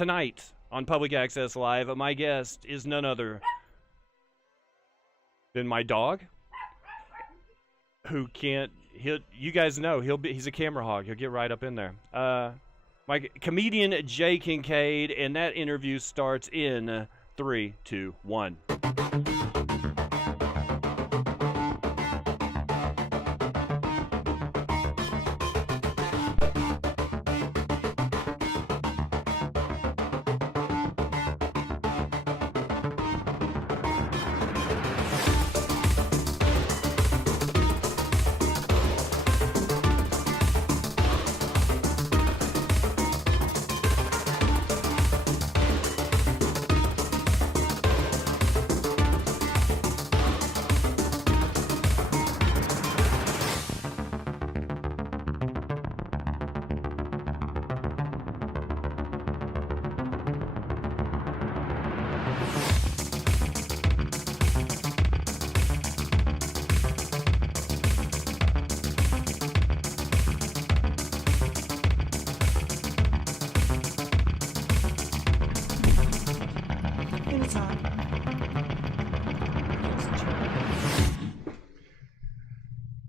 tonight on Public Access Live, my guest is none other than my dog, who can't. You guys know he's a camera hog. He'll get right up in there. My comedian Jay Kincade, and that interview starts in 3, 2, 1.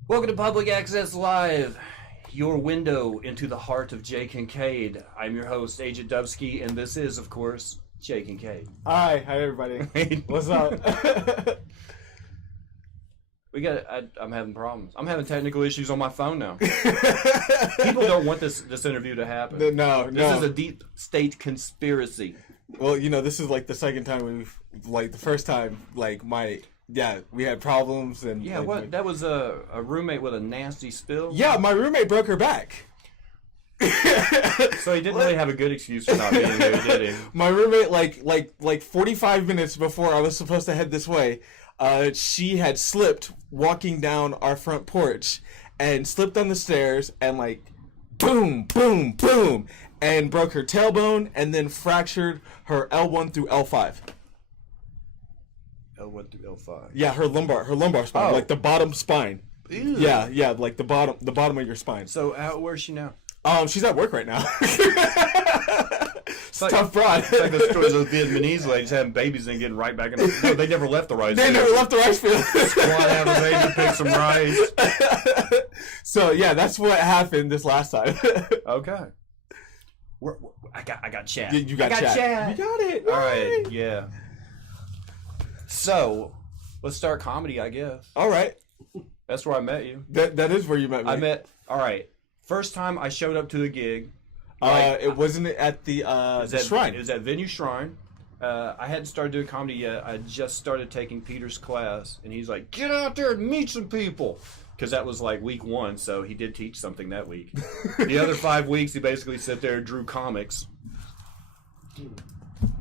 Welcome to Public Access Live, your window into the heart of Jay Kincade. I'm your host, Agent Dubsky, and this is, of course, Jay Kincade. Hi everybody. What's up? I'm having problems. I'm having technical issues on my phone now. People don't want this interview to happen. No. This is a deep state conspiracy. Well, this is like the second time the first time, we had problems and... Yeah, that was a roommate with a nasty spill? Yeah, my roommate broke her back. So he didn't really have a good excuse for not being here, did he? My roommate, like 45 minutes before I was supposed to head this way, she had slipped walking down our front porch and slipped on the stairs and boom, boom, boom, and broke her tailbone and then fractured her L1 through L5. L1 through L5. Yeah, her lumbar spine, like the bottom spine. Ew. Yeah, like the bottom of your spine. So where's she now? She's at work right now. It's tough broad. It's like the stories of Vietnamese ladies having babies and getting right back in. No, they never left the rice field. They never left the rice field. Squat, have a baby, pick some rice. So yeah, that's what happened this last time. Okay. I got chat. You got chat. You got it. All right. Yeah. So, let's start comedy, I guess. All right. That's where I met you. That is where you met me. All right. First time I showed up to a gig. It wasn't at the Shrine. It was at Venue Shrine. I hadn't started doing comedy yet. I just started taking Peter's class, and he's like, "Get out there and meet some people." Because that was like week 1, so he did teach something that week. The other 5 weeks, he basically sat there and drew comics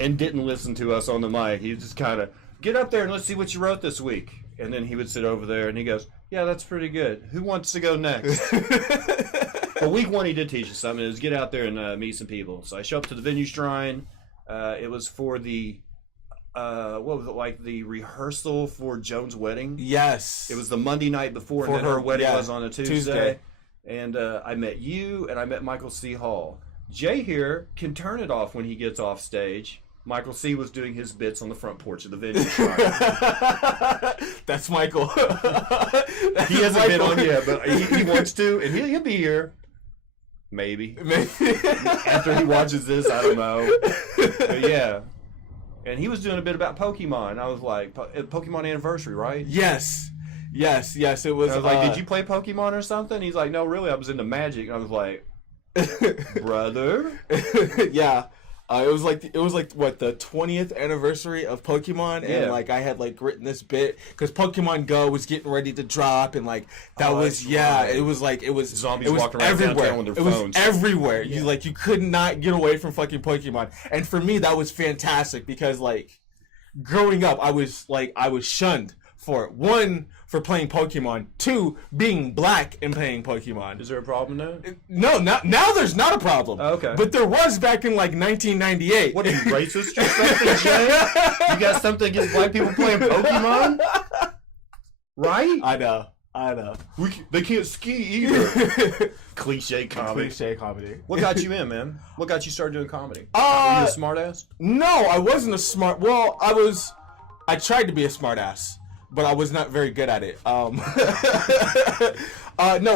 and didn't listen to us on the mic. He just kind of, "Get up there and let's see what you wrote this week." And then he would sit over there and he goes, "Yeah, that's pretty good. Who wants to go next?" But week 1, he did teach us something. It was get out there and meet some people. So I show up to the Venue Shrine. It was for the, what was it, like the rehearsal for Joan's wedding? Yes. It was the Monday night before, and then her wedding was on a Tuesday. And I met you, and I met Michael C. Hall. Jay here can turn it off when he gets off stage. Michael C. was doing his bits on the front porch of the Venue Shrine. That's Michael. He hasn't been on yet, but he wants to, and he'll be here. Maybe. After he watches this, I don't know. But yeah. And he was doing a bit about Pokemon. I was like, Pokemon Anniversary, right? Yes. It was. I was like, did you play Pokemon or something? He's like, no, really, I was into Magic. And I was like, brother? Yeah. It was like what, the 20th anniversary of Pokemon, and I had written this bit because Pokemon Go was getting ready to drop, and right. It was zombies walking around everywhere. Downtown with their phones. It was everywhere. Yeah. You could not get away from fucking Pokemon, and for me that was fantastic because growing up I was shunned for it. 1, for playing Pokemon. 2, being black and playing Pokemon. Is there a problem now? No, now there's not a problem. Oh, okay. But there was back in 1998. What are you, racist or something, Jay? You got something against black people playing Pokemon? Right? I know. I know. They can't ski either. Cliche comedy. Cliche comedy. What got you in, man? What got you started doing comedy? Were you a smart ass? No, I wasn't a smart. Well, I tried to be a smart ass, but I was not very good at it. No,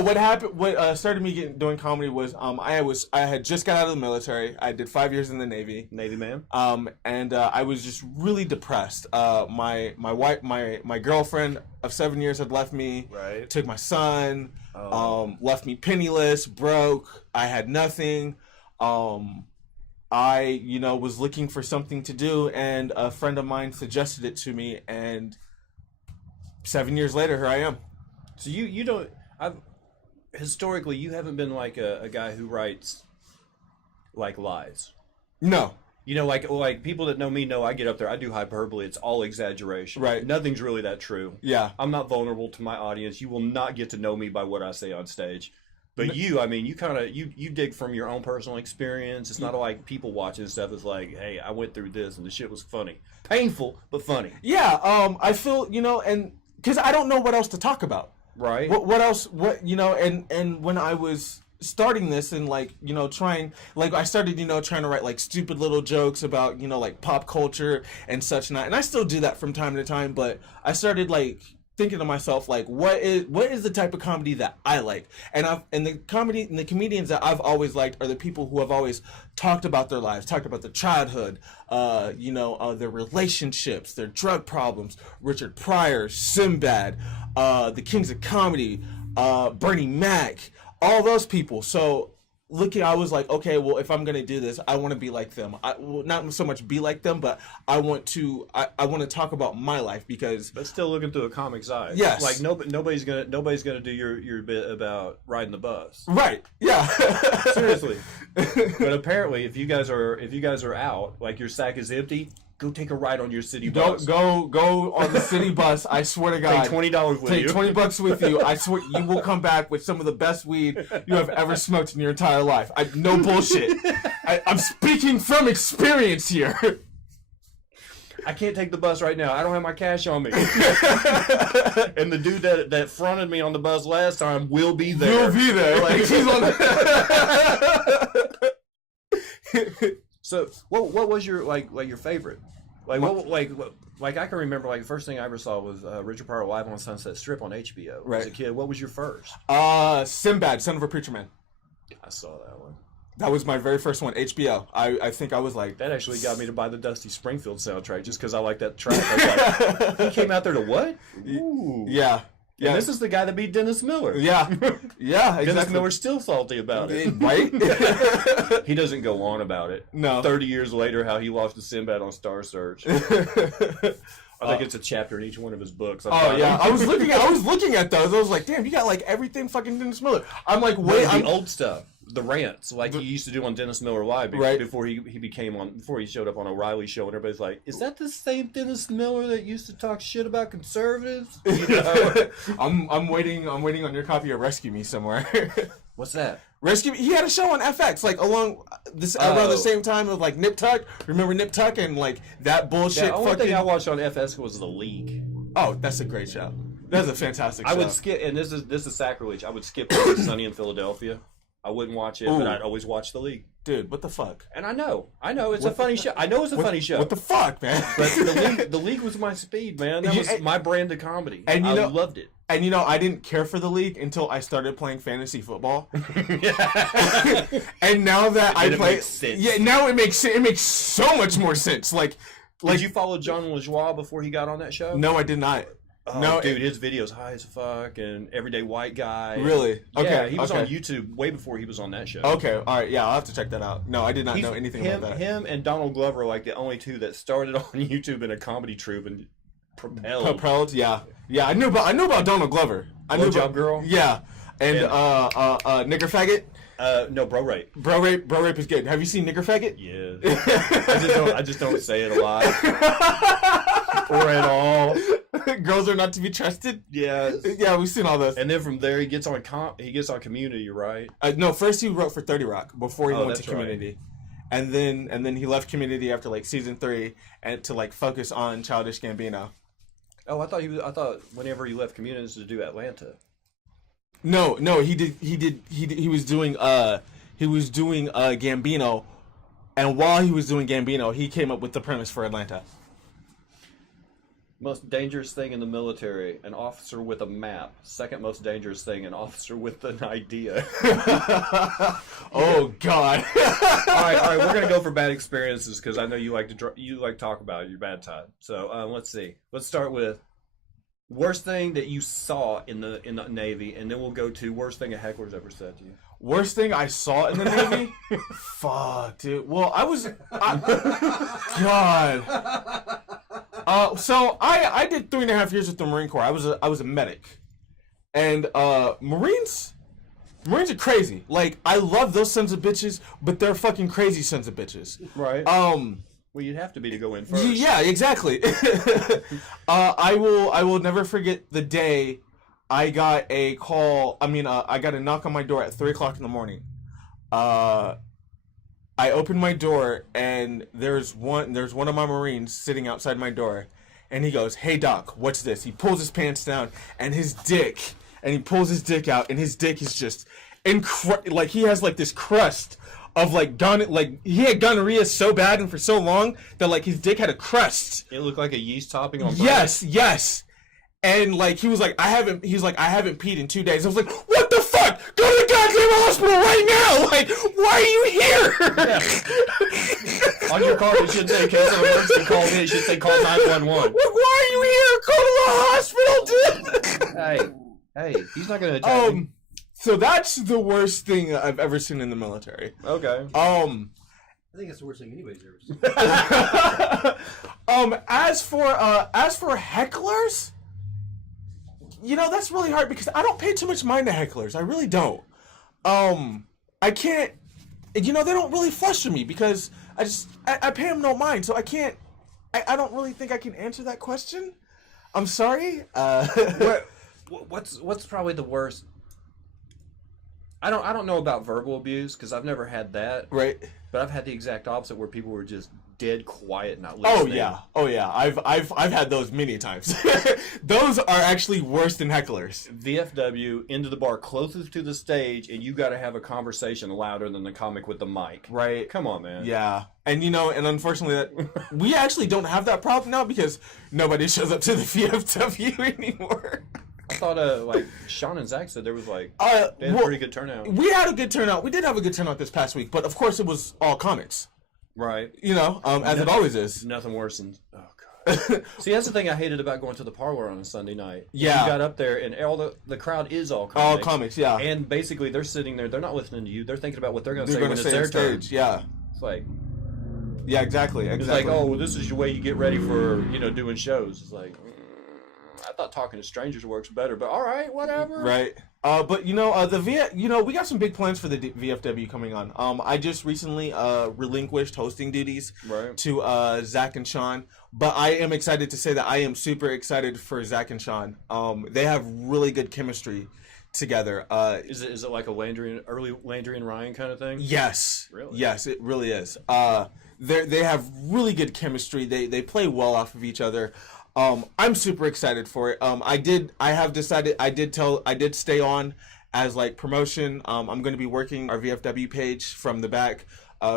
what happened? What started me doing comedy was I had just got out of the military. I did 5 years in the Navy. Navy man. And I was just really depressed. My wife, my girlfriend of 7 years had left me. Right. Took my son. Left me penniless, broke. I had nothing. I was looking for something to do, and a friend of mine suggested it to me, and 7 years later, here I am. So you don't. Historically, you haven't been like a guy who writes like lies. No. Like people that know me know I get up there, I do hyperbole. It's all exaggeration. Right. Nothing's really that true. Yeah. I'm not vulnerable to my audience. You will not get to know me by what I say on stage. But you kind of you dig from your own personal experience. It's not like people watching stuff. It's like, hey, I went through this and the shit was funny, painful but funny. Yeah. I feel and because I don't know what else to talk about. Right. What else? And when I was starting this and trying, I started trying to write stupid little jokes about pop culture and such not, and I still do that from time to time. But I started thinking to myself what is the type of comedy that I like, and the comedians that I've always liked are the people who have always talked about their lives, talked about their childhood, their relationships, their drug problems. Richard Pryor, Sinbad, the Kings of Comedy, Bernie Mac, all those people. So I was like, okay, well, if I'm gonna do this, I want to be like them. Not so much be like them, but I want to talk about my life because. But still looking through a comic's eye. Yes. Like nobody's gonna do your bit about riding the bus. Right. Yeah. Seriously. But apparently, if you guys are out, like your sack is empty, go take a ride on your city bus. Go on the city bus. I swear to God. Take $20 with you. Take $20 with you. I swear you will come back with some of the best weed you have ever smoked in your entire life. No bullshit. I'm speaking from experience here. I can't take the bus right now. I don't have my cash on me. And the dude that fronted me on the bus last time will be there. Will be there. He's on So what was your your favorite? I can remember the first thing I ever saw was Richard Pryor live on Sunset Strip on HBO. Right. As a kid, what was your first? Sinbad, Son of a Preacher Man. I saw that one. That was my very first one, HBO. I think I was like... That actually got me to buy the Dusty Springfield soundtrack just because I like that track. I was like, he came out there to what? Ooh. Yeah. Yeah. And this is the guy that beat Dennis Miller. Yeah. Yeah, exactly. Dennis Miller's still salty about it. Right? He doesn't go on about it. No. 30 years later, how he lost to Sinbad on Star Search. I think it's a chapter in each one of his books. I was looking at those. I was like, damn, you got everything fucking Dennis Miller. I'm like, wait, the old stuff. The rants, he used to do on Dennis Miller Live before before he showed up on O'Reilly show, and everybody's like, "Is that the same Dennis Miller that used to talk shit about conservatives?" I'm waiting on your copy of Rescue Me somewhere. What's that? Rescue Me. He had a show on FX around the same time of Nip Tuck. Remember Nip Tuck and that bullshit? The only thing I watched on FX was The League. Oh, that's a great show. That's a fantastic show. I would skip, and this is sacrilege. I would skip Sunny in Philadelphia. I wouldn't watch it, but I'd always watch The League. Dude, what the fuck? And I know, it's a funny show. I know it's a funny show. What the fuck, man? But The League was my speed, man. That was my brand of comedy. And I loved it. And I didn't care for The League until I started playing fantasy football. And now that I play, now it makes so much more sense. Did you follow John LaJoie before he got on that show? No, I did not. Oh, no, dude, his videos high as fuck and Everyday White Guy. Really? Okay. Yeah, he was on YouTube way before he was on that show. Okay, all right, yeah, I'll have to check that out. No, I did not know anything about that. Him and Donald Glover are the only two that started on YouTube in a comedy troupe and propelled. Yeah. Yeah, I knew about Donald Glover. Blowjob Girl? Yeah. And Nigger Faggot? No, Bro Rape. Bro Rape is good. Have you seen Nigger Faggot? Yeah. I just don't say it a lot. Or at all. Girls are not to be trusted. Yeah, we've seen all those. And then from there, he gets on Community, right? No, first he wrote for 30 Rock before he went to Community, right. and then he left Community after season 3 and to focus on Childish Gambino. Oh, I thought whenever he left Communities to do Atlanta. No, he was doing Gambino, and while he was doing Gambino, he came up with the premise for Atlanta. Most dangerous thing in the military, an officer with a map. Second most dangerous thing, an officer with an idea. Oh God! all right, we're gonna go for bad experiences because I know you like to talk about your bad time. So let's see. Let's start with worst thing that you saw in the Navy, and then we'll go to worst thing a heckler's ever said to you. Worst thing I saw in the Navy? Fuck, dude. Well, God. So I did 3.5 years with the Marine Corps. I was a medic, and Marines are crazy. Like, I love those sons of bitches, but they're fucking crazy sons of bitches. Right. Well, you'd have to be to go in first. Yeah, exactly. I will never forget the day I got a call. I got a knock on my door at 3:00 in the morning. I opened my door, and there's one of my Marines sitting outside my door, and he goes, "Hey Doc, what's this?" He pulls his pants down, and he pulls his dick out, and his dick is just like he has like this crust of like he had gonorrhea so bad and for so long that like his dick had a crust. It looked like a yeast topping on bread. Yes. And like he was like, I haven't peed in 2 days. I was like, what the fuck? Go to the goddamn hospital right now! Like, why are you here? Yeah. On your card it should say in case of emergency call me, it should say call 911. Why are you here? Go to the hospital, dude! Hey, he's not gonna attack me. So that's the worst thing I've ever seen in the military. Okay. I think it's the worst thing anybody's ever seen. As for hecklers, you know, that's really hard because I don't pay too much mind to hecklers. I really don't. I can't. You know, they don't really fluster me because I pay them no mind, so I can't. I don't really think I can answer that question. I'm sorry. What's probably the worst? I don't know about verbal abuse because I've never had that. Right. But I've had the exact opposite where people were just dead quiet, not listening. Oh yeah. I've had those many times. Those are actually worse than hecklers. VFW into the bar closest to the stage, and you got to have a conversation louder than the comic with the mic. Right. Come on, man. Yeah. And you know, and unfortunately, we actually don't have that problem now because nobody shows up to the VFW anymore. I thought, like, Sean and Zach said there was, like, they had a pretty good turnout. We had a good turnout. We did have a good turnout this past week, but of course it was all comics. Right. You know, as it always is. Nothing worse than, oh, God. See, that's the thing I hated about going to the parlor on a Sunday night. Yeah. You got up there, and all the crowd is all comics. All comics, yeah. And basically, they're sitting there, they're not listening to you, they're thinking about what they're going to say when it's say their on turn. stage. Yeah. It's like... Yeah, exactly. It's like, oh, well, this is your way you get ready for, you know, doing shows. It's like... I thought talking to strangers works better, but all right, whatever. Right. But you know, we got some big plans for the VFW coming on. I just recently relinquished hosting duties to Zach and Sean, but I am excited to say that I am super excited for Zach and Sean. They have really good chemistry together. Is it like early Landry and Ryan kind of thing? Yes. Really? Yes, it really is. They have really good chemistry. They play well off of each other. I'm super excited for it. I did stay on as like promotion. I'm going to be working our VFW page from the back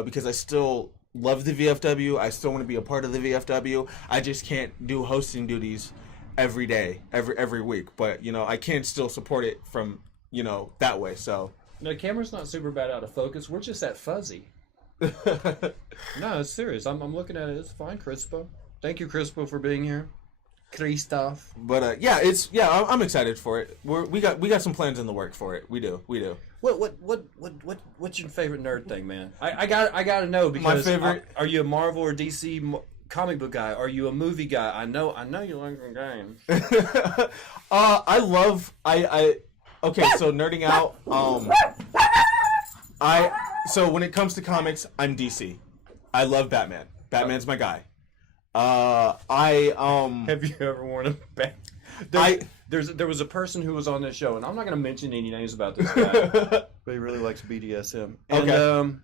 because I still love the VFW. I still want to be a part of the VFW. I just can't do hosting duties every day, every week. But you know, I can still support it from, you know, that way. So no, the camera's not super bad out of focus. We're just that fuzzy. No, it's serious. I'm looking at it. It's fine, Crispo. Thank you, Crispo, for being here. Christoph. But I'm excited for it. We got some plans in the work for it. We do. What's your favorite nerd thing, man? I got to know because my favorite. Are you a Marvel or DC comic book guy? Are you a movie guy? I know you like some games. Okay, so nerding out. So when it comes to comics, I'm DC. I love Batman. Batman's my guy. Have you ever worn a bat? There was a person who was on this show, and I'm not going to mention any names about this guy, but he really likes BDSM. And, okay.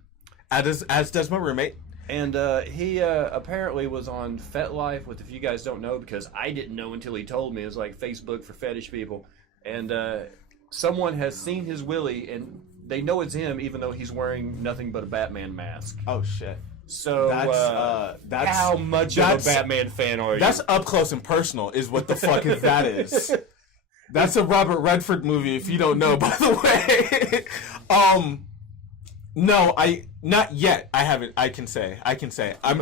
As does my roommate. And he apparently was on FetLife, with, if you guys don't know, because I didn't know until he told me, it was like Facebook for fetish people. And someone has seen his willy, and they know it's him, even though he's wearing nothing but a Batman mask. Oh shit. So that's how much of a Batman fan are you? That's up close and personal, is what the fuck that is. That's a Robert Redford movie, if you don't know, by the way. No, not yet. I haven't. I can say. I'm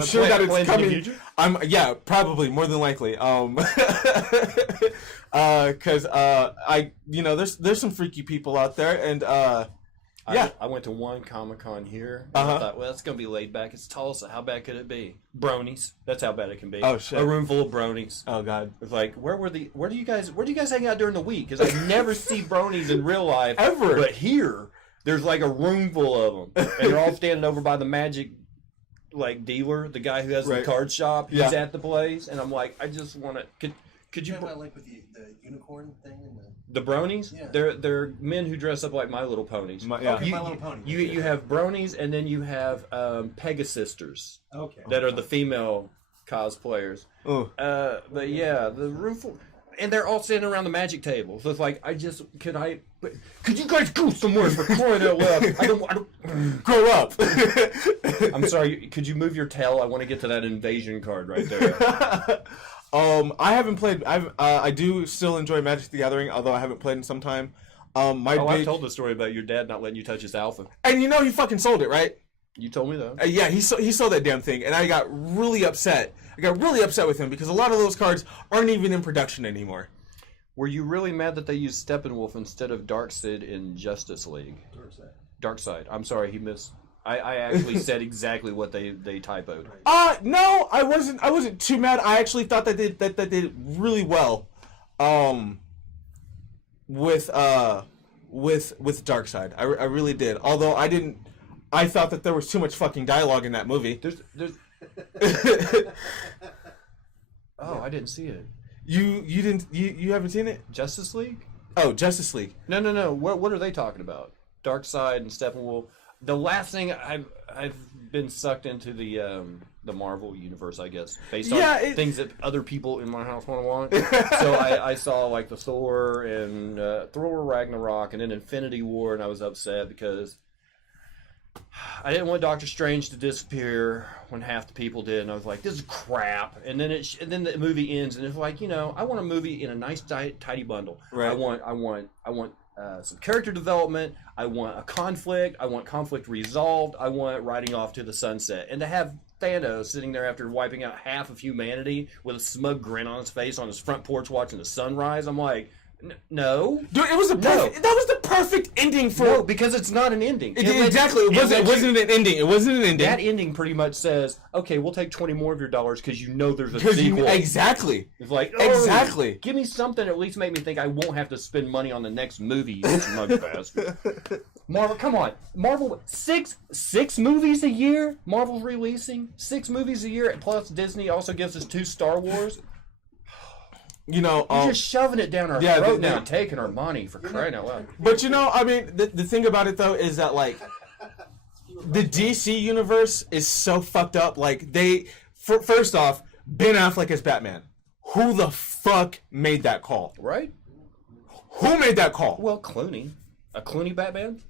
sure that it's coming. Yeah, probably, more than likely. Because there's some freaky people out there, and yeah. I went to one Comic-Con here, and I thought, well, that's gonna be laid back. It's Tulsa. How bad could it be? Bronies. That's how bad it can be. Oh shit. A room full of bronies. Oh god. It's like, where do you guys hang out during the week? Because I never see bronies in real life ever. But here, there's like a room full of them, and they're all standing over by the magic, like, dealer, the guy who has the card shop. He's at the place, and I'm like, I just want to. Could you? I like with the unicorn thing and the bronies? Yeah. They're men who dress up like My Little Ponies. My Little Pony. You have bronies, and then you have Pegasisters. Okay. That are the female cosplayers. Oh. But yeah, the room full. And they're all standing around the magic table. So it's like, could you guys go somewhere for crying out loud? I don't grow up. I'm sorry, could you move your tail? I want to get to that invasion card right there. I haven't played. I do still enjoy Magic the Gathering, although I haven't played in some time. I told the story about your dad not letting you touch his alpha. And he fucking sold it, right? You told me though. Yeah, he sold that damn thing, and I got really upset. With him because a lot of those cards aren't even in production anymore. Were you really mad that they used Steppenwolf instead of Darkseid in Justice League? Darkseid. I'm sorry, he missed. I actually said exactly what they typoed. No, I wasn't too mad. I actually thought that they did really well. With Darkseid. I really did. Although I thought that there was too much fucking dialogue in that movie. There's Oh, I didn't see it. You haven't seen it? Justice League? Oh, Justice League. No. What are they talking about? Darkseid and Steppenwolf. The last thing I've been sucked into the Marvel universe, I guess, based on things that other people in my house want. So I saw like the Thor and Thor Ragnarok and then Infinity War, and I was upset because I didn't want Doctor Strange to disappear when half the people did, and I was like, "This is crap." And then then the movie ends, and it's like, I want a movie in a nice, tidy bundle. Right. I want some character development. I want a conflict. I want conflict resolved. I want riding off to the sunset, and to have Thanos sitting there after wiping out half of humanity with a smug grin on his face on his front porch watching the sunrise. I'm like, no, dude, it was that was the perfect ending for. No, because it's not an ending. Exactly, it wasn't an ending. It wasn't an ending. That ending pretty much says, okay, we'll take 20 more of your dollars because there's a sequel. Exactly. It's like, exactly. Give me something at least make me think I won't have to spend money on the next movie. You smug bastard. Marvel, come on, Marvel, six movies a year. Marvel's releasing 6 movies a year, plus Disney also gives us 2 Star Wars. You're just shoving it down our throat now and taking our money, for crying out loud. But I mean, the thing about it though is that like the DC universe is so fucked up. Like first off, Ben Affleck as Batman. Who the fuck made that call? Right? Who made that call? Well, Clooney. A Clooney Batman?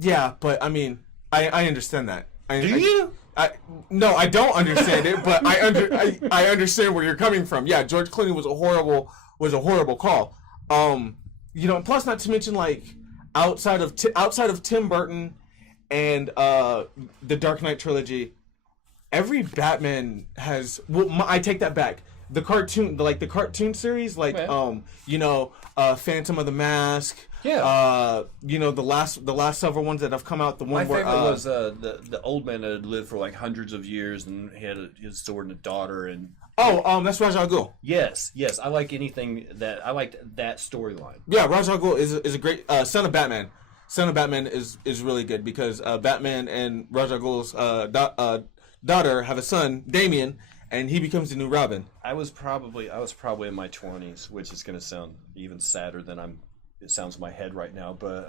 Yeah, but I mean, I understand that. Do you? No, I don't understand it, but I understand where you're coming from. Yeah, George Clooney was a horrible call. Plus not to mention like outside of Tim Burton and the Dark Knight trilogy, every Batman has. Well, I take that back. The cartoon series, like Phantom of the Mask. Yeah. The last several ones that have come out. My favorite was the old man that had lived for like hundreds of years and he had his sword and a daughter and. That's Ra's al Ghul. Yes. I like anything that I liked that storyline. Yeah, Ra's al Ghul is a great Son of Batman. Son of Batman is really good because Batman and Ra's al Ghul's daughter have a son, Damian, and he becomes the new Robin. I was probably in my 20s, which is going to sound even sadder than it sounds in my head right now. But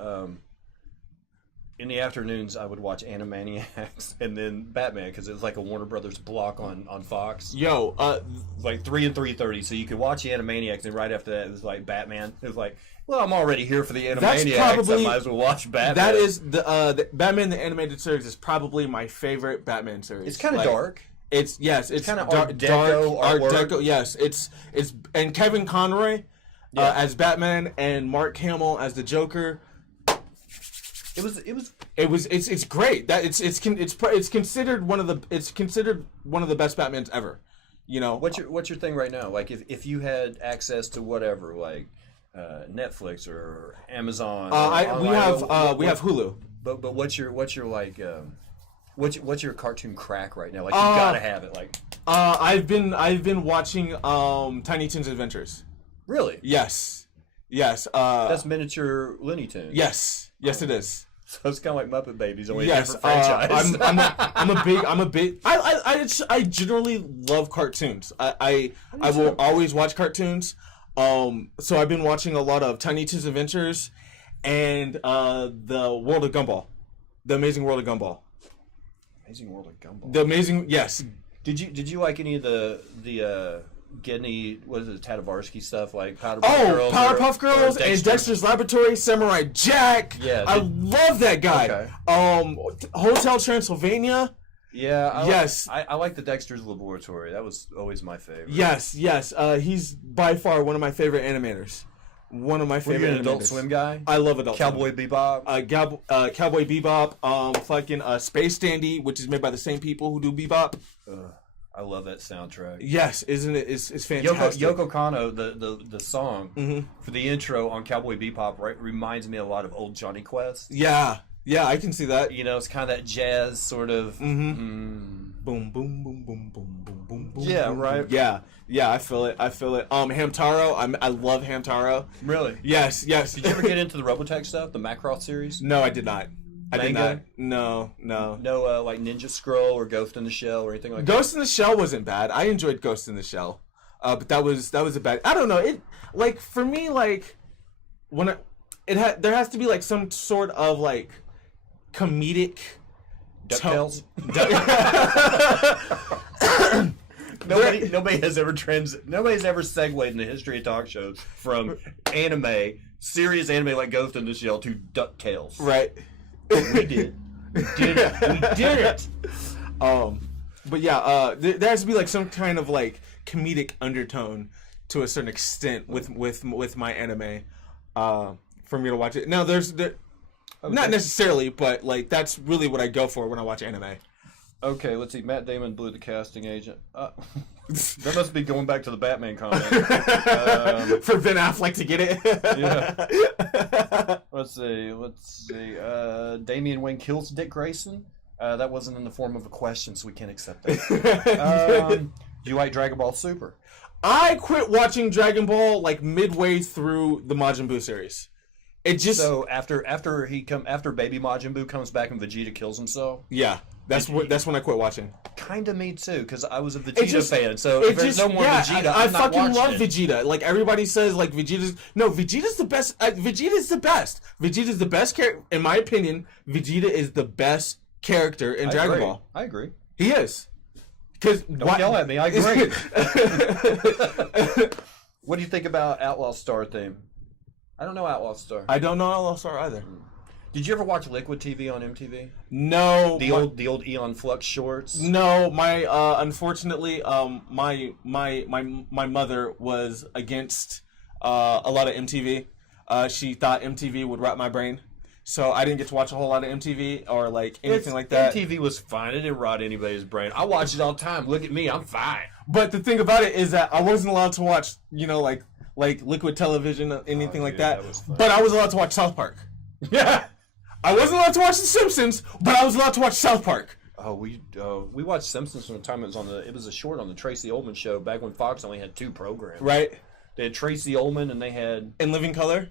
in the afternoons, I would watch Animaniacs and then Batman because it was like a Warner Brothers block on Fox. Yo, It was like 3 and 3:30, so you could watch the Animaniacs, and right after that, it was like Batman. It was like, well, I'm already here for the Animaniacs. I might as well watch Batman. That is the Batman the Animated Series is probably my favorite Batman series. It's kind of dark. It's kind of Art dark, Deco, Art artwork. Deco. Yes, it's and Kevin Conroy as Batman and Mark Hamill as the Joker. It's great. That it's considered one of the best Batmans ever. You know, What's your thing right now? Like if you had access to whatever, like Netflix or Amazon. we have Hulu. But what's your like what's your cartoon crack right now? Like you gotta have it. Like I've been watching Tiny Toons Adventures. really? Yes. That's miniature Looney Tunes. Yes, it is. So it's kind of like Muppet Babies, only a Yes, different franchise. I'm a big. I generally love cartoons. I will always watch cartoons. So I've been watching a lot of Tiny Toons Adventures, and the World of Gumball, the Amazing World of Gumball. Amazing World of Gumball. The amazing, yes. Did you like any of the get any what is it Tatarsky stuff like Powerpuff Girls? Powerpuff Girls or and Dexter's Laboratory, Samurai Jack. Yeah, I love that guy. Okay. Hotel Transylvania. Yeah. I like the Dexter's Laboratory. That was always my favorite. Yes. He's by far one of my favorite animators. One of my favorite. Were you an Adult animators. Swim guy? I love Adult Cowboy Swim. Bebop. Cowboy Bebop. Fucking Space Dandy, which is made by the same people who do Bebop. I love that soundtrack. Yes, isn't it? It's fantastic. Yoko Kanno, the song for the intro on Cowboy Bebop, right, reminds me a lot of old Johnny Quest. Yeah, I can see that. You know, it's kind of that jazz sort of. Boom, boom, boom, boom, boom, boom, boom, boom. Yeah, boom, right. Boom. Yeah, I feel it. Hamtaro. I love Hamtaro. Really? Yes. Did you ever get into the Robotech stuff, the Macross series? No, I did not. I did Manga? not. No. No, like Ninja Scroll or Ghost in the Shell or anything like that. Ghost in the Shell wasn't bad. I enjoyed Ghost in the Shell, but that was a bad. I don't know. It like for me like when there has to be like some sort of like comedic DuckTales. Nobody Nobody's ever segued in the history of talk shows from serious anime like Ghost in the Shell to DuckTales. Right. We did. We did it. But yeah, there has to be like some kind of like comedic undertone to a certain extent with my anime, for me to watch it. Now not necessarily, but like that's really what I go for when I watch anime. Okay, let's see. Matt Damon blew the casting agent. That must be going back to the Batman comment. For Ben Affleck to get it. Yeah. Let's see. Damian Wayne kills Dick Grayson. That wasn't in the form of a question, so we can't accept that. Do you like Dragon Ball Super? I quit watching Dragon Ball like midway through the Majin Buu series. It just so after Baby Majin Buu comes back and Vegeta kills himself. Yeah. That's when I quit watching. Kind of me too, because I was a Vegeta fan. So if there's no more Vegeta, I I'm not fucking love it. Vegeta. Like everybody says, like Vegeta's the best. Vegeta's the best. Vegeta's the best character, in my opinion. Vegeta is the best character in Dragon Ball. I agree. He is. Because don't yell at me. I agree. What do you think about Outlaw Star theme? I don't know Outlaw Star. I don't know Outlaw Star either. Did you ever watch Liquid TV on MTV? No. The old Eon Flux shorts? No, unfortunately, my mother was against a lot of MTV. She thought MTV would rot my brain. So I didn't get to watch a whole lot of MTV or like anything like that. MTV was fine. It didn't rot anybody's brain. I watch it all the time. Look at me, I'm fine. But the thing about it is that I wasn't allowed to watch, like Liquid Television or anything like that. But I was allowed to watch South Park. Yeah. I wasn't allowed to watch The Simpsons, but I was allowed to watch South Park. Oh, we watched Simpsons from the time it was a short on the Tracy Ullman show back when Fox only had 2 programs. Right. They had Tracy Ullman and they had In Living Color.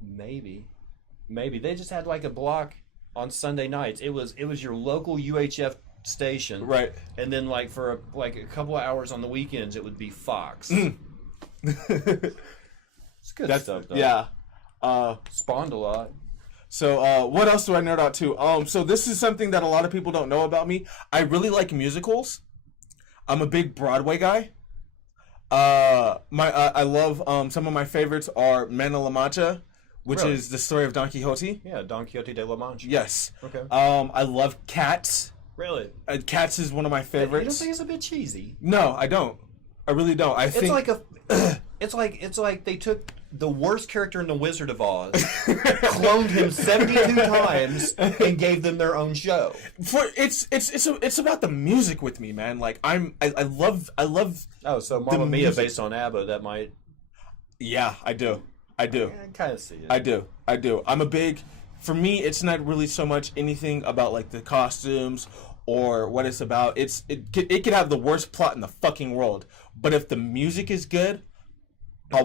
Maybe they just had like a block on Sunday nights. It was your local UHF station, right? And then like for a couple of hours on the weekends, it would be Fox. It's good stuff, though. Yeah. Spawned a lot. So what else do I nerd out to? So this is something that a lot of people don't know about me. I really like musicals. I'm a big Broadway guy. I love some of my favorites are Man of La Mancha, which Really? is the story of Don Quixote. Yeah, Don Quixote de la Mancha. Yes. Okay. I love Cats. Really? Cats is one of my You don't favorites. think it's a bit cheesy? No, I don't. I really don't. I think It's like they took the worst character in The Wizard of Oz, cloned him 72 times, and gave them their own show. It's about the music with me, man. Like I love. Oh, so Mamma Mia music. based on ABBA, that might... Yeah, I do. I kind of see it. I do. I'm a big. For me, it's not really so much anything about like the costumes or what it's about. It could have the worst plot in the fucking world, but if the music is good, I'll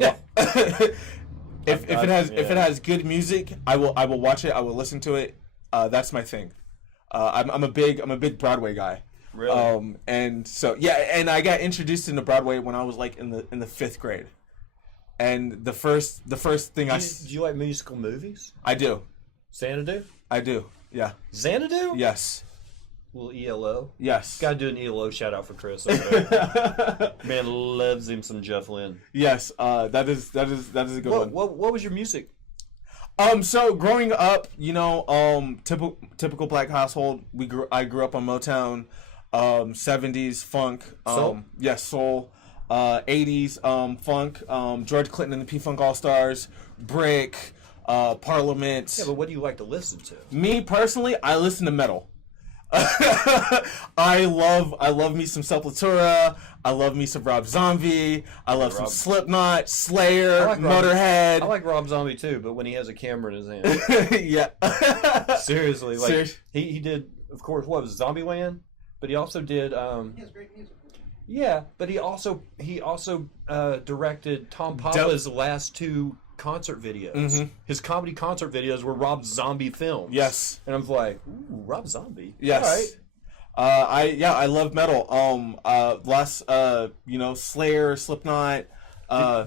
if it has good music, I will watch it. I will listen to it. That's my thing. I'm a big Broadway guy. Really? And so yeah, and I got introduced into Broadway when I was like in the 5th grade. And the first thing Do you like musical movies? I do. Xanadu? I do. Yeah. Xanadu? Yes. Little ELO? Yes. Gotta do an ELO shout out for Chris. Man loves him some Jeff Lynne. Yes. That is a good one. What was your music? So growing up, typical black household. I grew up on Motown, 70s funk. Soul? Yes, soul. 80s funk. George Clinton and the P-Funk All-Stars. Brick. Parliament. Yeah, but what do you like to listen to? Me personally, I listen to metal. I love me some Sepultura. I love me some Rob Zombie. I love some Slipknot, Slayer, Motorhead. I like Rob Zombie too, but when he has a camera in his hand. Yeah. Seriously, like he did, of course, what was Zombieland? But he also did. He has great music. Yeah, but he also directed Tom Papa's last 2 concert videos. Mm-hmm. His comedy concert videos were Rob Zombie films. Yes. And I'm like, ooh, Rob Zombie. Yes. All right. I love metal. Slayer, Slipknot.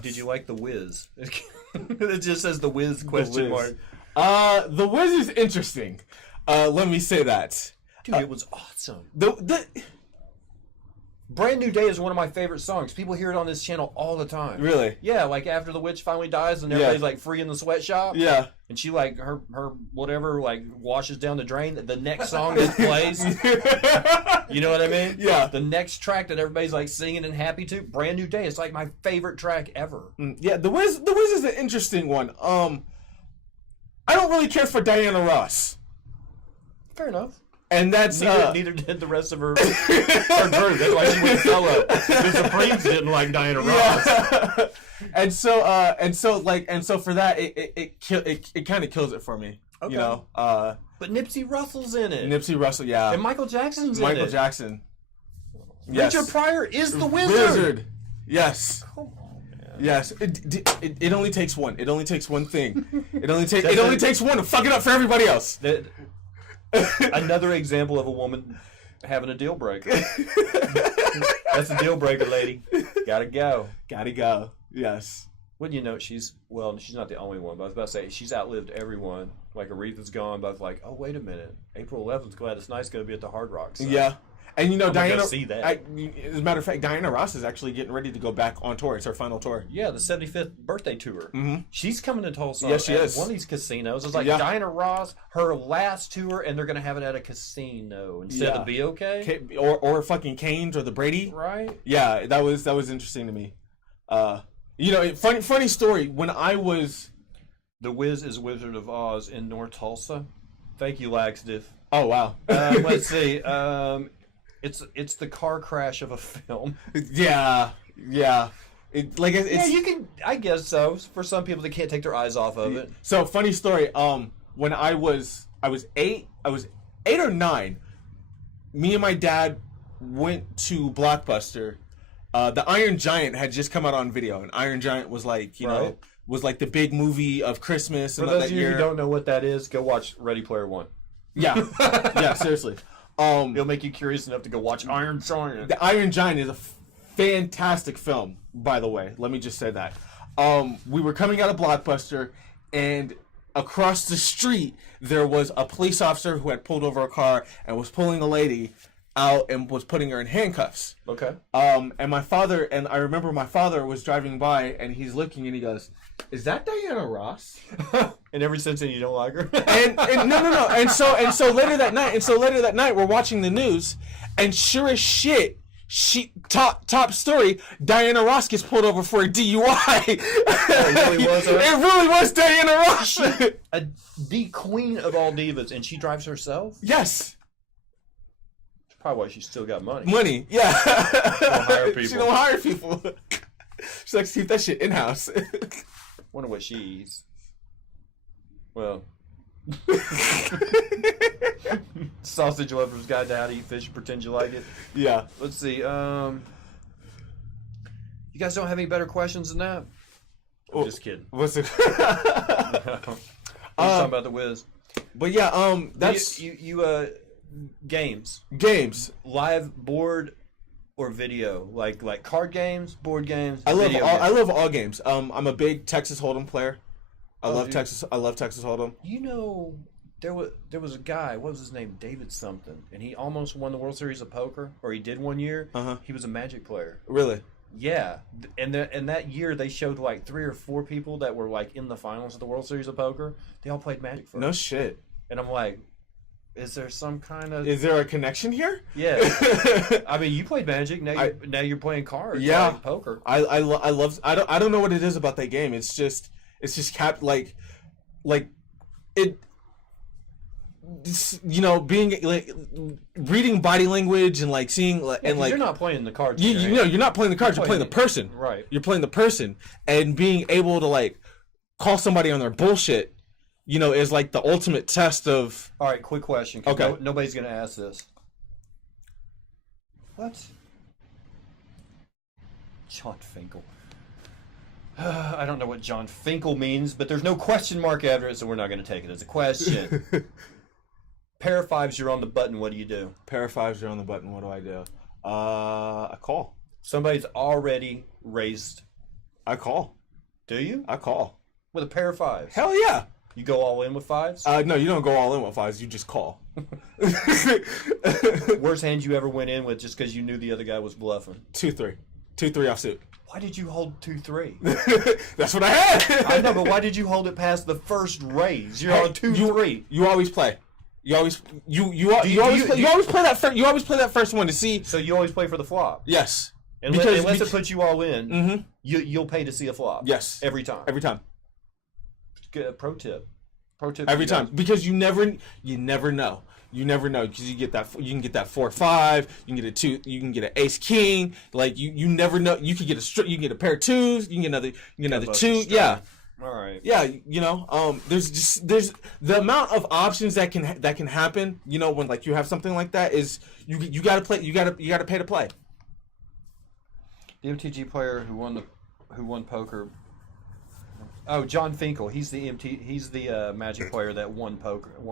Did you like The Wiz? It just says The Wiz question mark. The Wiz is interesting. Let me say that. Dude, it was awesome. The Brand New Day is one of my favorite songs. People hear it on this channel all the time. Really? Yeah, like after the witch finally dies and everybody's like free in the sweatshop. Yeah. And she like her whatever like washes down the drain. The next song that plays. You know what I mean? Yeah. The next track that everybody's like singing and happy to, Brand New Day. It's like my favorite track ever. Yeah, The Wiz is an interesting one. I don't really care for Diana Ross. Fair enough. And that's neither did the rest of her group. That's why she went solo. The Supremes didn't like Diana Ross. Yeah. and so for that it kind of kills it for me. Okay. But Nipsey Russell's in it. Nipsey Russell, yeah. And Michael Jackson's in it. Michael Jackson. Yes. Richard Pryor is the wizard. Yes. Come on, man. Yes. It only takes one. It only takes one thing. It only takes one to fuck it up for everybody else. Another example of a woman having a deal breaker. That's a deal breaker, lady. Gotta go. Gotta go. Yes. Well, she's not the only one, but I was about to say, she's outlived everyone. Like, Aretha's gone, but I was like, oh, wait a minute. April 11th, Gladys Knight's going to be at the Hard Rock. So yeah. And Diana, go see that. As a matter of fact, Diana Ross is actually getting ready to go back on tour. It's her final tour. Yeah, the 75th birthday tour. Mm-hmm. She's coming to Tulsa. Yes, she is. One of these casinos. It's like Diana Ross, her last tour, and they're going to have it at a casino instead of BOK. Or fucking Canes or the Brady. Right. Yeah, that was interesting to me. Funny story. When I was, The Wiz is Wizard of Oz in North Tulsa. Thank you, Laxative. Oh wow. Let's see. It's the car crash of a film. Yeah. You can. I guess so. For some people, they can't take their eyes off of it. So funny story. When I was 8 or 9. Me and my dad went to Blockbuster. The Iron Giant had just come out on video, and Iron Giant was like, was like the big movie of Christmas. For those of you who don't know what that is, go watch Ready Player One. Yeah, yeah, seriously. It'll make you curious enough to go watch Iron Giant. The Iron Giant is a fantastic film, by the way. Let me just say that. We were coming out of Blockbuster, and across the street, there was a police officer who had pulled over a car and was pulling a lady out and was putting her in handcuffs. Okay. And I remember my father was driving by and he's looking and he goes, "Is that Diana Ross?" And ever since then, you don't like her. and no. And so later that night, we're watching the news, and sure as shit, top story, Diana Ross gets pulled over for a DUI. It really was. It really was Diana Ross. The queen of all divas, and she drives herself. Yes. That's probably why she's still got money. Money. Yeah. Don't hire people. She don't hire people. She likes to keep that shit in house. Wonder what she eats. Well. Sausage lovers guide to how to eat fish and pretend you like it. Yeah. Let's see. You guys don't have any better questions than that? I'm just kidding. What's it? I'm talking about the Wiz. But yeah, that's you games. Games. Live, board, or video, like card games, board games. I love video all. games. I love all games. I'm a big Texas Hold'em player. I love dude. Texas. I love Texas Hold'em. You know, there was a guy. What was his name? David something, and he almost won the World Series of Poker, or he did one year. He was a Magic player. Really? Yeah, and that year they showed like 3 or 4 people that were like in the finals of the World Series of Poker. They all played Magic first. No shit. And I'm like, is there some kind of? Is there a connection here? Yeah. I mean, you played Magic. Now you're playing cards. Yeah. Like poker. I love. I don't know what it is about that game. It's just like it. You know, being like reading body language and like seeing and like you're not playing the cards. you know, you're not playing the cards. You're playing the person. Right. You're playing the person, and being able to like call somebody on their bullshit. You know, is like the ultimate test of. All right, quick question. 'Cause Okay. Nobody's gonna ask this. What? John Finkel. I don't know what John Finkel means, but there's no question mark after it, so we're not going to take it as a question. Pair of fives, you're on the button. What do you do? Pair of fives, you're on the button. What do I do? I call. Somebody's already raised. I call. Do you? I call. With a pair of fives? Hell yeah. You go all in with fives? No, you don't go all in with fives. You just call. Worst hand you ever went in with just because you knew the other guy was bluffing? 2-3. 2-3 off suit. Why did you hold 2-3? That's what I had. I know, but why did you hold it past the first raise? You're on 2-3. You always play. You always play that first one to see. So you always play for the flop. Yes. Unless it puts you all in, you'll pay to see a flop. Yes. Every time. Every time. Good pro tip. Every time, because you never know. You never know because you can get that 4-5. You can get a 2. You can get an ace king. Like you never know. You could get you can get a pair of 2s. You can get another 2. Yeah. All right. Yeah, you know, there's the amount of options that can happen. You know, when like you have something like that is you gotta play. You gotta pay to play. The MTG player who won poker. Oh, John Finkel. He's the Magic player that won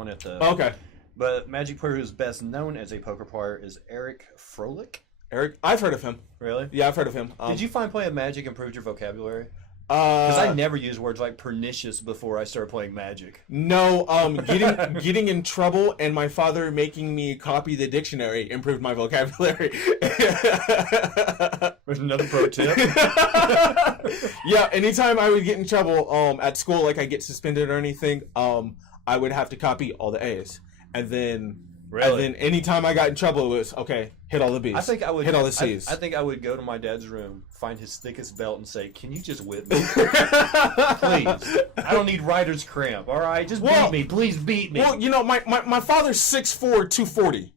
at the. Okay. But Magic player who's best known as a poker player is Eric Froelich. Eric, I've heard of him. Really? Yeah, I've heard of him. Did you find playing Magic improved your vocabulary? Because I never used words like pernicious before I started playing Magic. No, getting in trouble and my father making me copy the dictionary improved my vocabulary. There's another pro tip. Yeah, anytime I would get in trouble at school, like I get suspended or anything, I would have to copy all the A's. And then anytime I got in trouble, it was, okay, hit all the B's. I think I would hit all the C's. I think I would go to my dad's room, find his thickest belt, and say, "Can you just whip me, please? I don't need writer's cramp. All right, just beat me, please beat me." Well, you know, my father's 6'4", 240,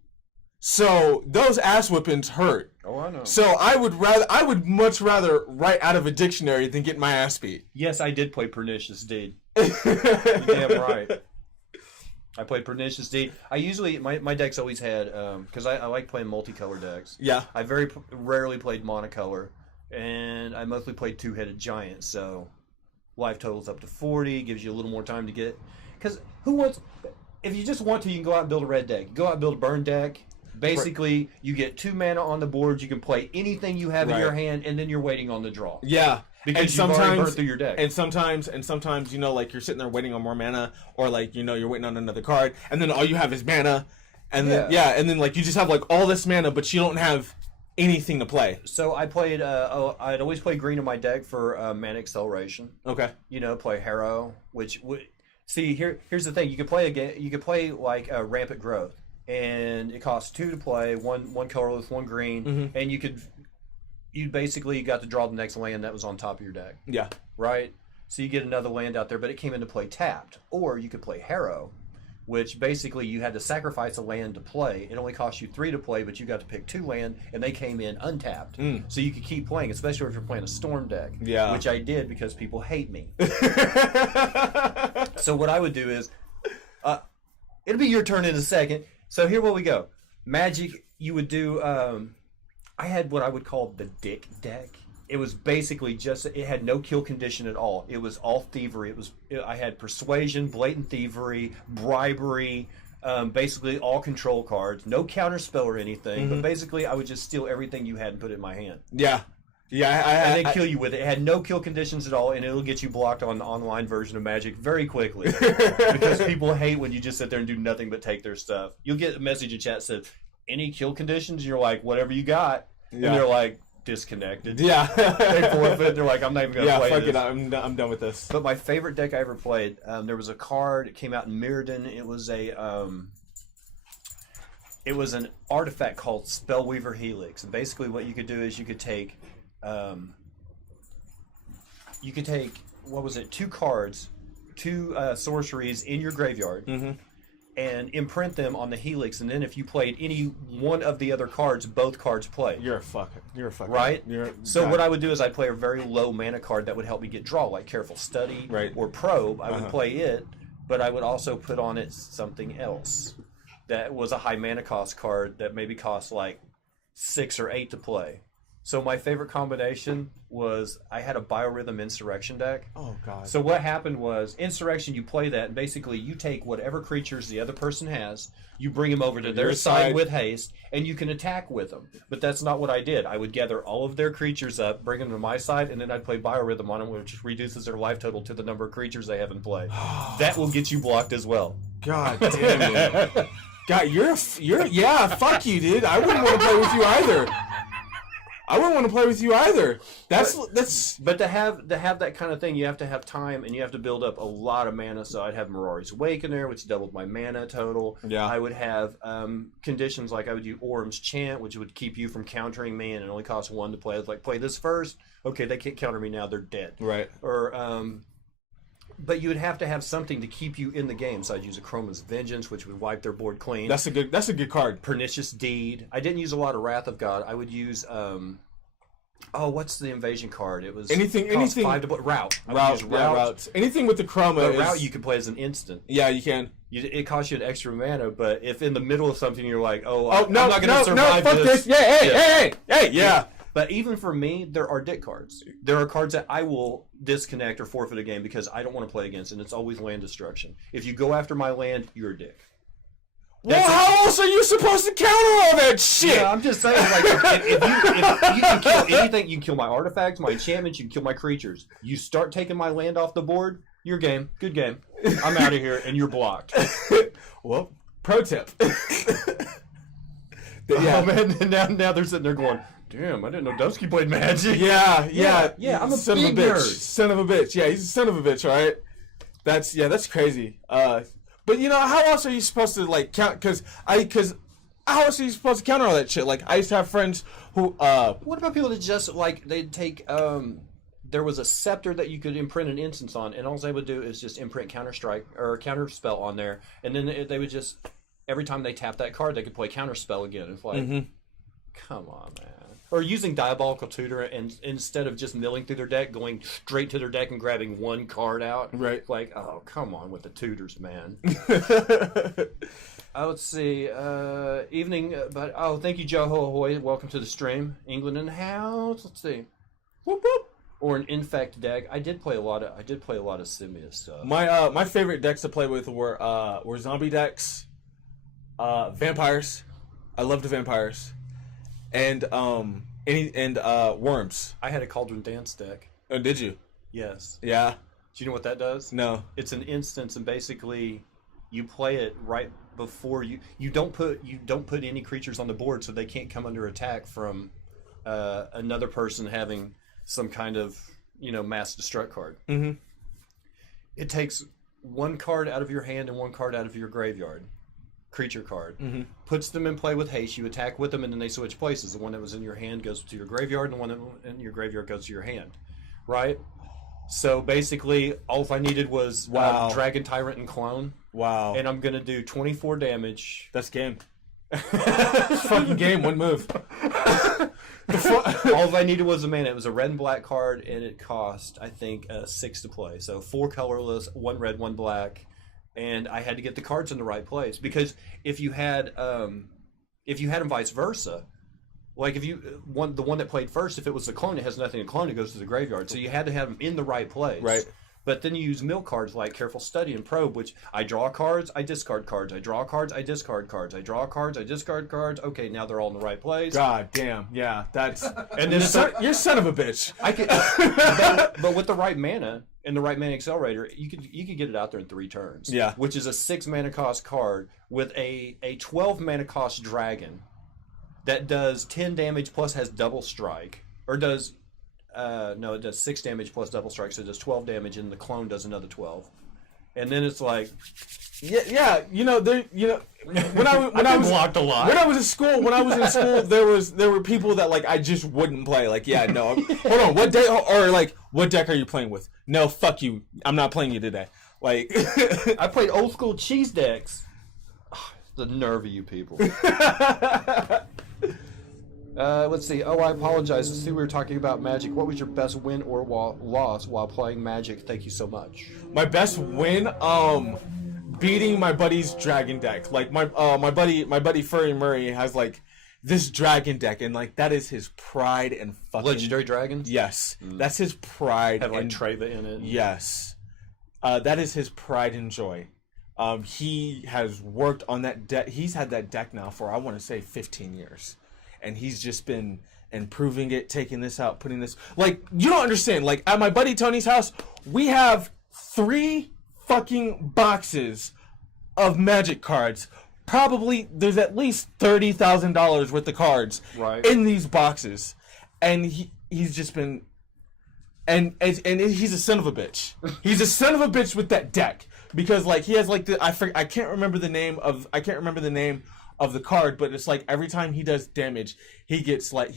so those ass whippings hurt. Oh, I know. So I would much rather write out of a dictionary than get my ass beat. Yes, I did play Pernicious Deed. You're damn right. I played Pernicious Deed. I usually my decks always had because I like playing multicolor decks. Yeah. I very rarely played monocolor, and I mostly played two-headed giant. So life totals up to 40, gives you a little more time to get. Because who wants? If you just want to, you can go out and build a red deck. Go out and build a burn deck. Basically, you get 2 mana on the board. You can play anything you have in your hand, and then you're waiting on the draw. Yeah. Because you've already burnt through your deck. And sometimes, you know, like you're sitting there waiting on more mana, or like, you know, you're waiting on another card, and then all you have is mana, and then and then like you just have like all this mana, but you don't have anything to play. So I played. I'd always play green in my deck for mana acceleration. Okay. You know, play Harrow, which see here's the thing. You could play again. You could play like Rampant Growth, and it costs 2 to play. One colorless, 1 green, and you basically got to draw the next land that was on top of your deck. Yeah. Right? So you get another land out there, but it came into play tapped. Or you could play Harrow, which basically you had to sacrifice a land to play. It only cost you 3 to play, but you got to pick 2 land, and they came in untapped. So you could keep playing, especially if you're playing a Storm deck. Yeah. Which I did because people hate me. So what I would do is, it'll be your turn in a second. So here we go. Magic, you would do... I had what I would call the dick deck. It was basically just, it had no kill condition at all. It was all thievery. I had persuasion, blatant thievery, bribery, basically all control cards. No counter spell or anything, but basically I would just steal everything you had and put it in my hand. Yeah. Yeah, and then kill you with it. It had no kill conditions at all, and it'll get you blocked on the online version of Magic very quickly. Because people hate when you just sit there and do nothing but take their stuff. You'll get a message in chat that says, any kill conditions? And you're like, whatever you got. And they're like, disconnected. Yeah. They forfeit. They're like, I'm not even going to play this. Yeah, fuck it. I'm done with this. But my favorite deck I ever played, there was a card. It came out in Nerdin. It was an artifact called Spellweaver Helix. And basically what you could do is you could take, what was it, 2 cards, 2 sorceries in your graveyard. And imprint them on the Helix, and then if you played any one of the other cards, both cards play. You're a fucker. Right? What I would do is I'd play a very low mana card that would help me get draw, like Careful Study or Probe. I would play it, but I would also put on it something else that was a high mana cost card that maybe cost like 6 or 8 to play. So my favorite combination was I had a Biorhythm Insurrection deck. Oh, God. So what happened was, Insurrection, you play that, and basically you take whatever creatures the other person has, you bring them over to their side with haste, and you can attack with them. But that's not what I did. I would gather all of their creatures up, bring them to my side, and then I'd play Biorhythm on them, which reduces their life total to the number of creatures they have in play. That will get you blocked as well. God damn it. God, you're fuck you, dude. I wouldn't want to play with you either. But to have that kind of thing, you have to have time and you have to build up a lot of mana. So I'd have Mirari's Awakener, which doubled my mana total. Yeah. I would have conditions like I would do Orm's Chant, which would keep you from countering me, and it only costs 1 to play. It's like, play this first. Okay, they can't counter me now. They're dead. Right. Or but you would have to have something to keep you in the game. So I'd use a Chroma's Vengeance, which would wipe their board clean. That's a good card. Pernicious Deed. I didn't use a lot of Wrath of God. I would use what's the invasion card? It was anything 5 to Rout. Route. Anything with the Chroma. But Rout you can play as an instant. Yeah, you can. It costs you an extra mana, but if in the middle of something you're like, I'm not going to survive no, fuck this. Yeah, hey, yeah. But even for me, there are dick cards. There are cards that I will disconnect or forfeit a game because I don't want to play against, and it's always land destruction. If you go after my land, you're a dick. How else are you supposed to counter all that shit? Yeah, I'm just saying, like, if you can kill anything, you can kill my artifacts, my enchantments, you can kill my creatures. You start taking my land off the board, your game, good game. I'm out of here, and you're blocked. Well, pro tip. Oh man, now they're sitting there going, damn, I didn't know Dubsky played Magic. Yeah. I'm a son big of a bitch. nerd. Son of a bitch. Yeah, he's a son of a bitch, all right? That's crazy. But you know, how else are you supposed to like count? Because how else are you supposed to counter all that shit? Like, I used to have friends who. What about people that just like they'd take? There was a scepter that you could imprint an instance on, and all they would do is just imprint Counter Strike or Counter Spell on there, and then they would just every time they tap that card, they could play Counter Spell again. It's like, come on, man. Or using Diabolical Tutor, and instead of just milling through their deck, going straight to their deck and grabbing one card out. Right. Like, oh, come on with the tutors, man. Let's see. Evening, thank you, Joe Ahoy. Welcome to the stream. England in the house. Let's see. Whoop whoop. Or an Infect deck. I did play a lot of Simius stuff. My favorite decks to play with were zombie decks, vampires. I loved the vampires, and worms. I had a Cauldron Dance deck. Oh, did you? Yes. Yeah. Do you know what that does? No. It's an instance, and basically, you play it right before you don't put any creatures on the board, so they can't come under attack from another person having some kind of mass destruct card. Mm-hmm. It takes one card out of your hand and one card out of your graveyard, creature card, puts them in play with haste. You attack with them, and then they switch places. The one that was in your hand goes to your graveyard, and the one that in your graveyard goes to your hand. Right? So basically, all I needed was Dragon Tyrant and Clone. Wow. And I'm going to do 24 damage. That's game. Fucking game, one move. All I needed was a mana. It was a red and black card, and it cost, I think, 6 to play. So 4 colorless, 1 red, 1 black, and I had to get the cards in the right place. Because if you had them vice versa, like if the one that played first, if it was the clone, it has nothing to clone. It goes to the graveyard. So you had to have them in the right place. Right. But then you use mill cards like Careful Study and Probe, which I draw cards, I discard cards, I draw cards, I discard cards, I draw cards, I discard cards. Okay, now they're all in the right place. God damn, yeah, that's. And then you're son of a bitch. I could, but with the right mana and the right mana accelerator, you could get it out there in 3 turns. Yeah, which is a 6 mana cost card with a 12 mana cost dragon that does 10 damage plus has double strike, or does. No, it does 6 damage plus double strike, so it does 12 damage, and the clone does another 12. And then it's like, yeah, when I was blocked a lot. When I was in school, there were people that like I just wouldn't play. Like, yeah, no, hold on, what deck or like what deck are you playing with? No, fuck you, I'm not playing you today. Like, I played old school cheese decks. The nerve of you people. Let's see. Oh, I apologize. Let's see. We were talking about Magic. What was your best win or loss while playing Magic? Thank you so much. My best win, beating my buddy's dragon deck. Like my buddy Furry Murray has like this dragon deck, and like that is his pride and fucking legendary dragons. Yes, that's his pride. Have like Treva in it. Yes, that is his pride and joy. He has worked on that deck. He's had that deck now for I want to say 15 years. And he's just been improving it, taking this out, putting this... Like, you don't understand. Like, at my buddy Tony's house, we have 3 fucking boxes of Magic cards. Probably, there's at least $30,000 worth of cards in these boxes. And he's just been... And he's a son of a bitch. He's a son of a bitch with that deck. Because, like, he has, like, I can't remember the name of the card, but it's like every time he does damage, he gets 3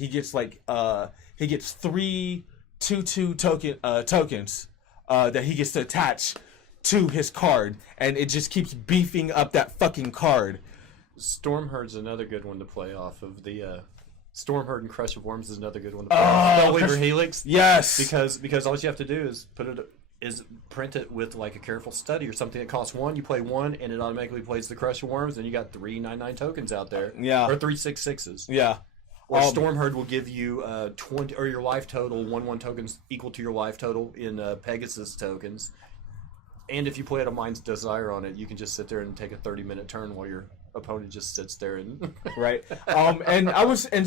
2/2 tokens that he gets to attach to his card, and it just keeps beefing up that fucking card. Stormherd's another good one to play off of the Stormherd and Crush of Worms is another good one to play off. Spellweaver Helix. Yes. Because all you have to do is print it with like a Careful Study or something that costs 1. You play 1, and it automatically plays the Crush of Worms, and you got 3 9/9 tokens out there. Yeah. Or 3 6/6s. Yeah. Or Stormherd will give you 20, or your life total 1/1 tokens equal to your life total in Pegasus tokens. And if you play it a Mind's Desire on it, you can just sit there and take a 30-minute turn while your opponent just sits there and right. And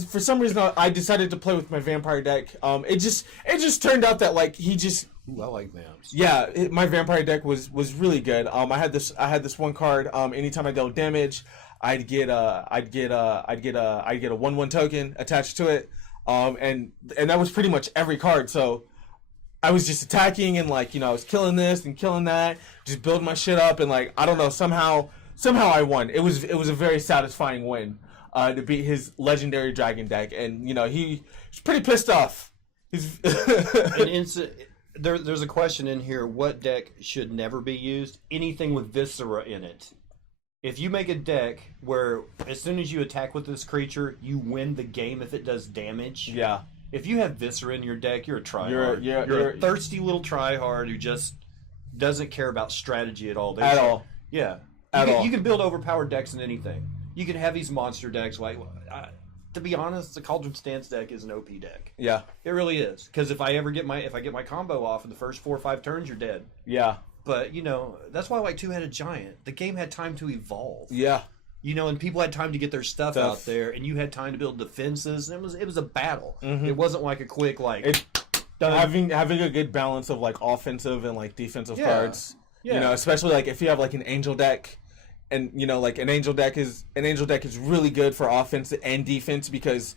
for some reason I decided to play with my vampire deck. It just turned out that like he just. Ooh, I like vamps. Yeah, my vampire deck was really good. I had this one card. Anytime I dealt damage, I'd get a 1/1 token attached to it. And that was pretty much every card. So I was just attacking and like I was killing this and killing that, just building my shit up, and like I don't know, somehow I won. It was a very satisfying win to beat his legendary dragon deck, and he was pretty pissed off. There's a question in here. What deck should never be used? Anything with Viscera in it. If you make a deck where as soon as you attack with this creature, you win the game if it does damage. Yeah. If you have Viscera in your deck, you're a tryhard. You're a thirsty little tryhard who just doesn't care about strategy at all. Yeah. You can build overpowered decks in anything. You can have these monster decks like... to be honest, the Cauldron Stance deck is an OP deck. Yeah. It really is. Because if I get my combo off in the first 4 or 5 turns, you're dead. Yeah. But, that's why I like Two-Headed Giant. The game had time to evolve. Yeah. and people had time to get their stuff out there, and you had time to build defenses. And it was a battle. It wasn't like a quick having a good balance of like offensive and like defensive cards. Yeah. Especially like if you have like an angel deck, and like an angel deck is really good for offense and defense because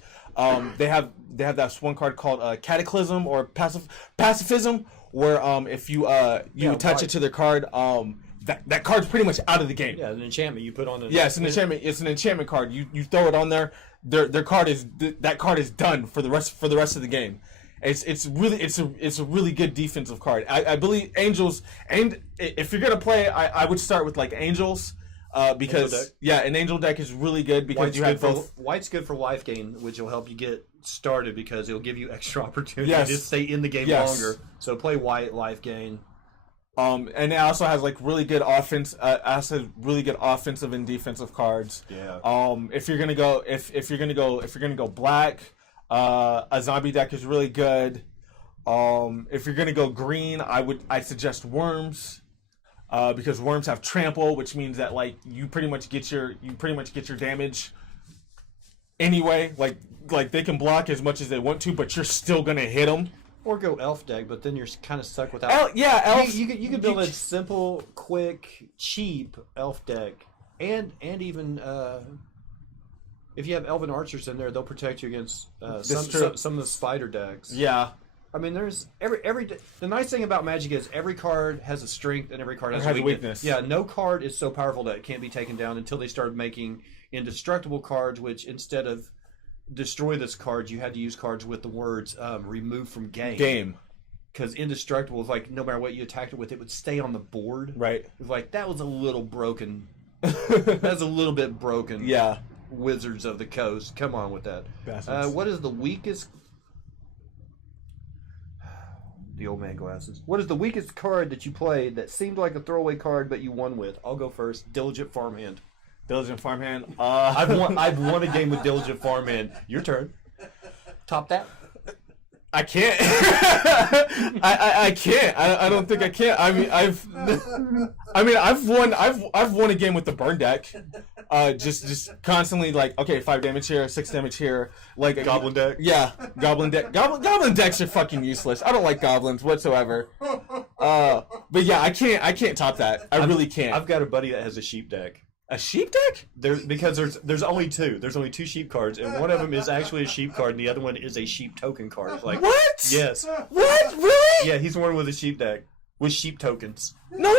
they have that one card called Cataclysm or Pacifism, where if you attach it to their card, that card's pretty much out of the game. Yeah, an enchantment you put on it. Yeah, it's an enchantment. It's an enchantment card. You throw it on there. Their card is that card is done for the rest of the game. It's a really good defensive card. I believe Angels, and if you're gonna play, I would start with like Angels. Because an angel deck is really good because you have both. White's good for life gain, which will help you get started because it'll give you extra opportunity to stay in the game longer. So play white, life gain. And it also has like really good offensive and defensive cards. Yeah. If you're gonna go black, a zombie deck is really good. If you're gonna go green, I suggest Worms. Because worms have trample, which means that like you pretty much get your damage anyway. Like they can block as much as they want to, but you're still gonna hit them. Or go elf deck, but then you're kind of stuck without. Elf. You could build a simple, quick, cheap elf deck, and even if you have elven archers in there, they'll protect you against some of the spider decks. Yeah. I mean, there's the nice thing about Magic is every card has a strength and every card has a weakness. Yeah, no card is so powerful that it can't be taken down until they started making indestructible cards, which instead of destroy this card, you had to use cards with the words remove from game. Because indestructible is like no matter what you attacked it with, it would stay on the board. Right. It was like that was a little broken. That's a little bit broken. Yeah. Wizards of the Coast, come on with that. What is the weakest? The old man glasses. What is the weakest card that you played that seemed like a throwaway card but you won with? I'll go first. Diligent Farmhand. Diligent Farmhand. I've won a game with Diligent Farmhand. Your turn. Top that. I can't. I can't. I don't think I can. I've won a game with the burn deck. Just constantly like, okay, 5 damage here, 6 damage here, like a Goblin deck. Yeah, Goblin deck. Goblin decks are fucking useless. I don't like goblins whatsoever. But yeah, I can't top that. I really can't. I've got a buddy that has a sheep deck. A sheep deck? Because there's only two. There's only 2 sheep cards, and one of them is actually a sheep card, and the other one is a sheep token card. Like what? Yes. What? Really? Yeah, he's the one with a sheep deck with sheep tokens. No.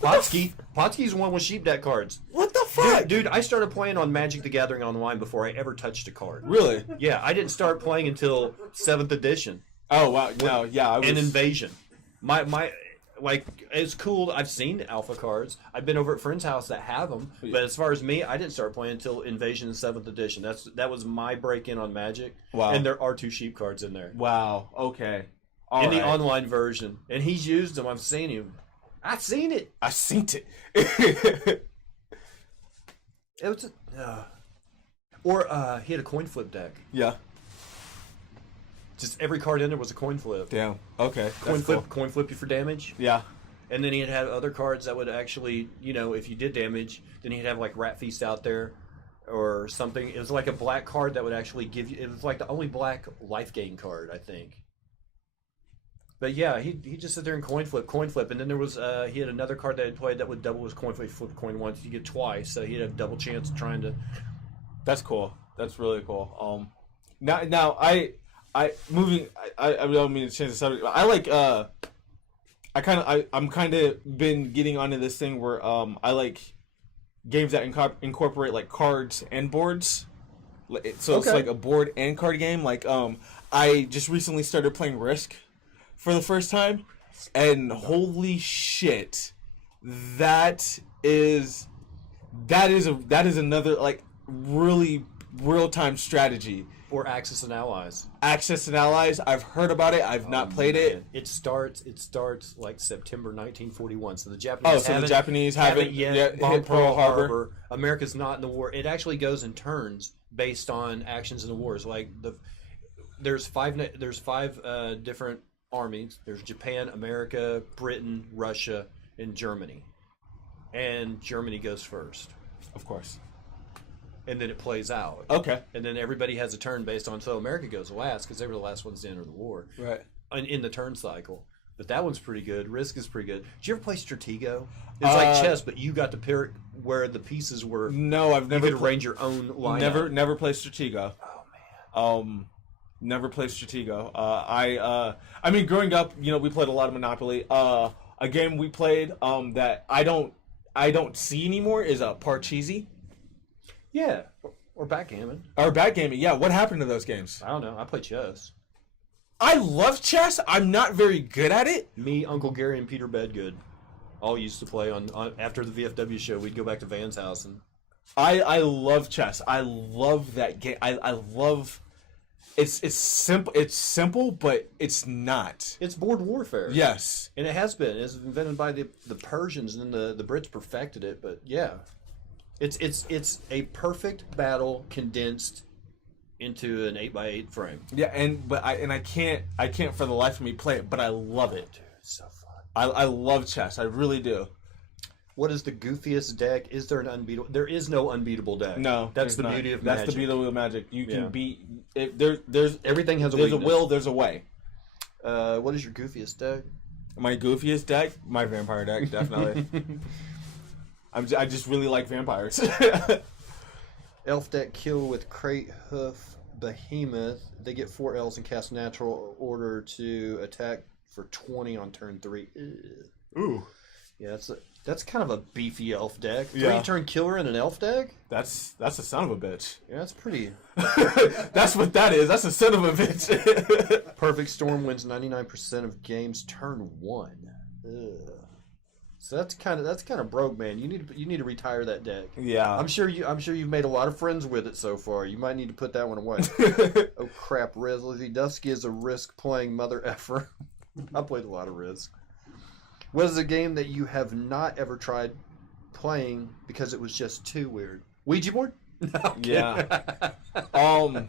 Potsky's the one with sheep deck cards. What the fuck? Dude, I started playing on Magic the Gathering Online before I ever touched a card. Really? Yeah, I didn't start playing until 7th edition. Oh wow! No, yeah, and Invasion. My like it's cool. I've seen alpha cards. I've been over at friends' house that have them. But as far as me, I didn't start playing until Invasion and 7th edition. That was my break in on Magic. Wow! And there are 2 sheep cards in there. Wow. Okay. The online version, and he's used them. I've seen him. I seen it. It was he had a coin flip deck. Yeah. Just every card in there was a coin flip. Damn. Okay. Coin flip you for damage. Yeah. And then he'd have other cards that would actually, if you did damage, then he'd have like Rat Feast out there or something. It was like a black card that would actually give you. It was like the only black life gain card, I think. But yeah, he just sit there and coin flip, and then there was he had another card that he played that would double his coin flip. He flipped a coin once, you get twice, so he'd have double chance of trying to. That's cool. That's really cool. Now I don't mean to change the subject. I like I'm kind of been getting onto this thing where I like games that incorporate like cards and boards. So It's like a board and card game. Like I just recently started playing Risk for the first time, and holy shit, that is another like really real-time strategy. Or Axis and Allies. Axis and Allies, I've heard about it. I've not played it. It starts like September 1941. So the Japanese haven't yet hit Pearl Harbor. America's not in the war. It actually goes in turns based on actions in the wars. Like there's five different armies. There's Japan, America, Britain, Russia, and Germany. And Germany goes first. Of course. and then it plays out. Okay. And then everybody has a turn based on, so America goes last because they were the last ones to enter the war. Right. In the turn cycle. But that one's pretty good. Risk is pretty good. Did you ever play Stratego? It's like chess, but you got to pick where the pieces were. No, I've never. You could arrange your own lineup. Never played Stratego. Oh man. Never played Stratego. I mean, growing up, we played a lot of Monopoly. A game we played that I don't see anymore is Parcheesi. Yeah. Or backgammon. Or backgammon. Yeah. What happened to those games? I don't know. I play chess. I love chess. I'm not very good at it. Me, Uncle Gary, and Peter Bedgood all used to play on after the VFW show. We'd go back to Van's house and. I love chess. I love that game. I love. It's simple. It's simple, but it's not. It's board warfare. Yes, and it has been. It's invented by the Persians, and then the Brits perfected it. But yeah, it's a perfect battle condensed into an 8x8 frame. Yeah, I can't for the life of me play it, but I love it. Dude, it's so fun. I love chess. I really do. What is the goofiest deck? Is there an unbeatable? There is no unbeatable deck. No, that's the beauty of Magic. That's the beauty of Magic. You can beat it. There's everything has a there's weakness. A will. There's a way. What is your goofiest deck? My goofiest deck, my vampire deck, definitely. I just really like vampires. Elf deck kill with Crate Hoof Behemoth. They get 4 elves and cast natural order to attack for 20 on turn 3. Ew. Ooh. Yeah, that's kind of a beefy elf deck. 3-turn killer in an elf deck? That's a son of a bitch. Yeah, that's pretty. That's what that is. That's a son of a bitch. Perfect Storm wins 99% of games turn 1. Ugh. So that's kind of broke, man. You need to retire that deck. Yeah. I'm sure you've made a lot of friends with it so far. You might need to put that one away. Oh crap, Riz. Lizzie Dusky is a Risk playing mother effer. I played a lot of Risk. What is a game that you have not ever tried playing because it was just too weird? Ouija board? No, yeah. A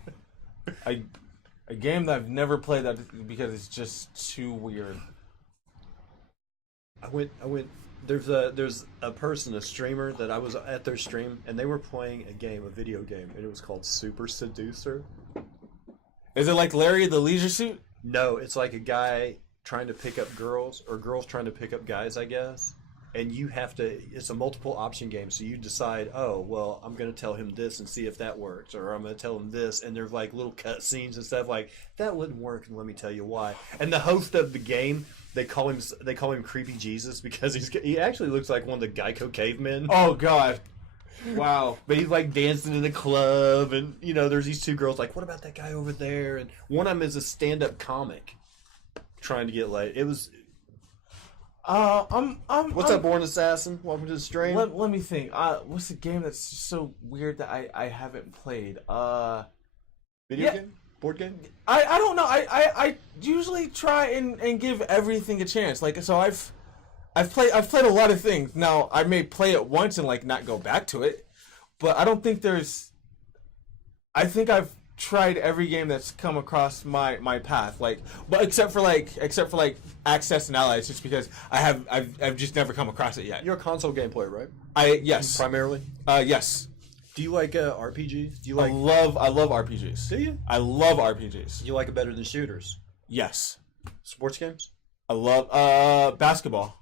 game that I've never played that because it's just too weird. I went. There's a person, a streamer that I was at their stream, and they were playing a video game, and it was called Super Seducer. Is it like Larry the Leisure Suit? No, it's like a guy trying to pick up girls, or girls trying to pick up guys, I guess. And you have to. It's a multiple option game, so you decide. Oh, well, I'm going to tell him this and see if that works, or I'm going to tell him this, and there's like little cut scenes and stuff like that wouldn't work, and let me tell you why. And the host of the game. They call him Creepy Jesus because he actually looks like one of the Geico cavemen. Oh God! Wow. But he's like dancing in the club, and there's these 2 girls like, what about that guy over there? And one of them is a stand-up comic trying to get laid. It was. What's up, Born Assassin? Welcome to the stream. Let me think. What's the game that's just so weird that I haven't played? Video game. Board game? I don't know. I usually try and give everything a chance. Like so I've played a lot of things. Now I may play it once and like not go back to it, but I don't think I think I've tried every game that's come across my path. But except for Access and Allies, just because I've just never come across it yet. You're a console game player, right? Yes. Primarily? Yes. Do you like RPGs? Do you like? I love RPGs. Do you? I love RPGs. You like it better than shooters? Yes. Sports games? I love basketball.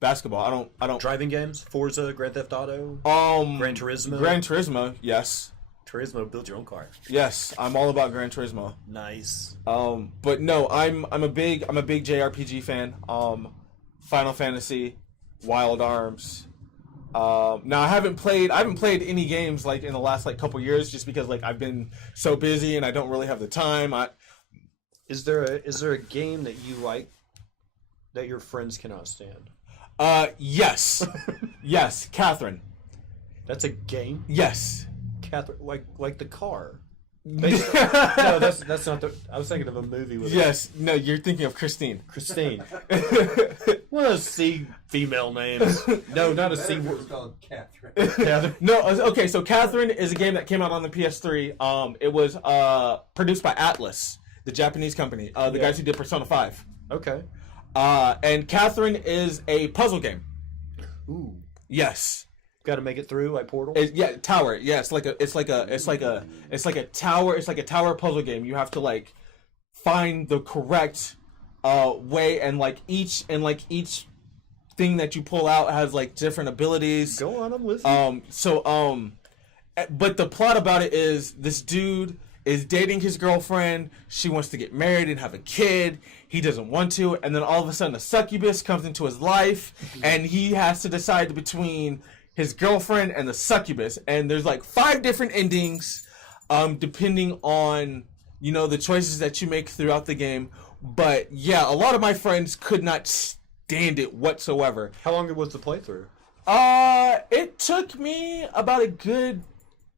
I don't. Driving games? Forza, Grand Theft Auto, Gran Turismo. Gran Turismo, yes. Turismo, build your own car. Yes, I'm all about Gran Turismo. Nice. But no, I'm a big JRPG fan. Final Fantasy, Wild Arms. Now I haven't played any games like in the last couple years just because I've been so busy and I don't really have the time. Is there a game that you like that your friends cannot stand? Yes. Yes, Catherine. That's a game? Yes. Catherine, like the car. No, that's not the. I was thinking of a movie with. Yes, no, you're thinking of Christine. Christine. One of those C female names. No, not a C. It was called Catherine. Catherine. No, okay, so Catherine is a game that came out on the PS3. It was produced by Atlas, the Japanese company, the guys who did Persona 5. Okay. And Catherine is a puzzle game. Ooh. Yes. Got to make it through like Portal. Tower. Yeah, it's like a tower. It's like a tower puzzle game. You have to like find the correct way, and like each thing that you pull out has like different abilities. Go on, I'm listening. But the plot about it is this dude is dating his girlfriend. She wants to get married and have a kid. He doesn't want to, and then all of a sudden a succubus comes into his life, and he has to decide between his girlfriend and the succubus. And there's like 5 different endings, depending on the choices that you make throughout the game. But yeah, a lot of my friends could not stand it whatsoever. How long was the playthrough? It took me about a good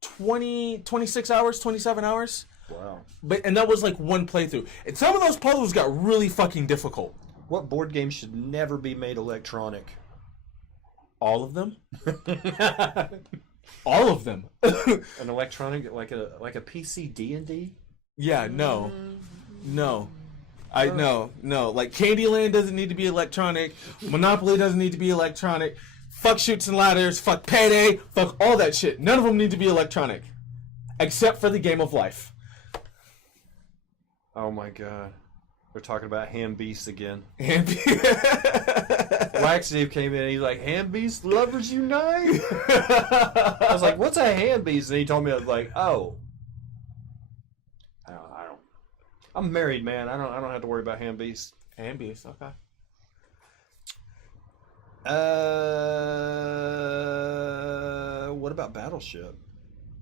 26 hours, 27 hours. Wow. And that was like one playthrough. And some of those puzzles got really fucking difficult. What board game should never be made electronic? All of them? All of them. An electronic, like a PC D&D? Yeah, no. No. No. Like Candyland doesn't need to be electronic. Monopoly doesn't need to be electronic. Fuck Chutes and Ladders. Fuck Payday. Fuck all that shit. None of them need to be electronic. Except for the game of life. Oh my god. We're talking about Ham Beasts again. Ham Wax Steve came in and he's like, Ham Beast lovers unite? I was like, what's a Ham Beast? And he told me, I was like, oh. I don't. I'm married, man. I don't have to worry about Ham Beast. Ham Beast, okay. What about Battleship?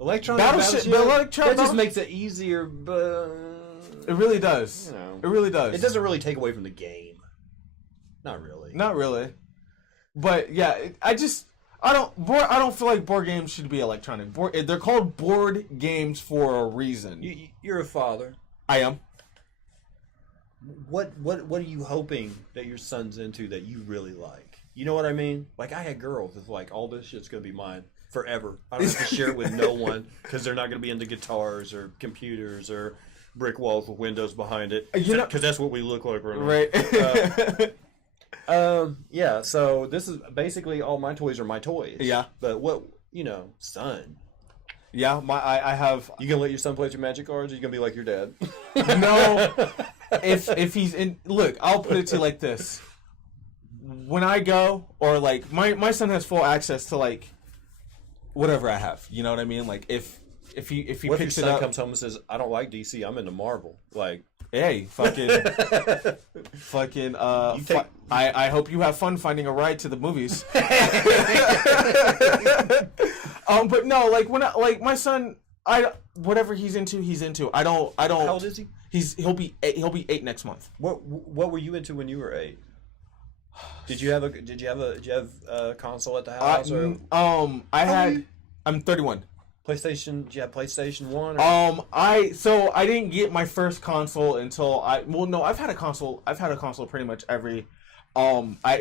Electronic Battleship that just makes it easier, but it really does. It really does. It doesn't really take away from the game. Not really. Not really. But yeah, I don't feel like board games should be electronic. They're called board games for a reason. You're a father. I am. What are you hoping that your son's into that you really like? You know what I mean? Like, I had girls that's like, all this shit's gonna be mine forever. I don't have to share it with no one because they're not gonna be into guitars or computers or brick walls with windows behind it. Because that's what we look like right now. Yeah. So this is basically all my toys are my toys. Yeah. But what son? Yeah, I have. You gonna let your son play with your magic cards? Or you gonna be like your dad? No. If he's in, look, I'll put it to you like this. When I go, or like my son has full access to like whatever I have. You know what I mean? Like if he what picks if your it son up, comes home and says, "I don't like DC. I'm into Marvel." Like, hey, fucking. I hope you have fun finding a ride to the movies. But no, like my son, whatever he's into, he's into. I don't. How old is he? He'll be 8 next month. What were you into when you were 8? Did you have a console at the house? I'm 31. PlayStation? Did you have PlayStation 1? I didn't get my first console until I've had a console pretty much every.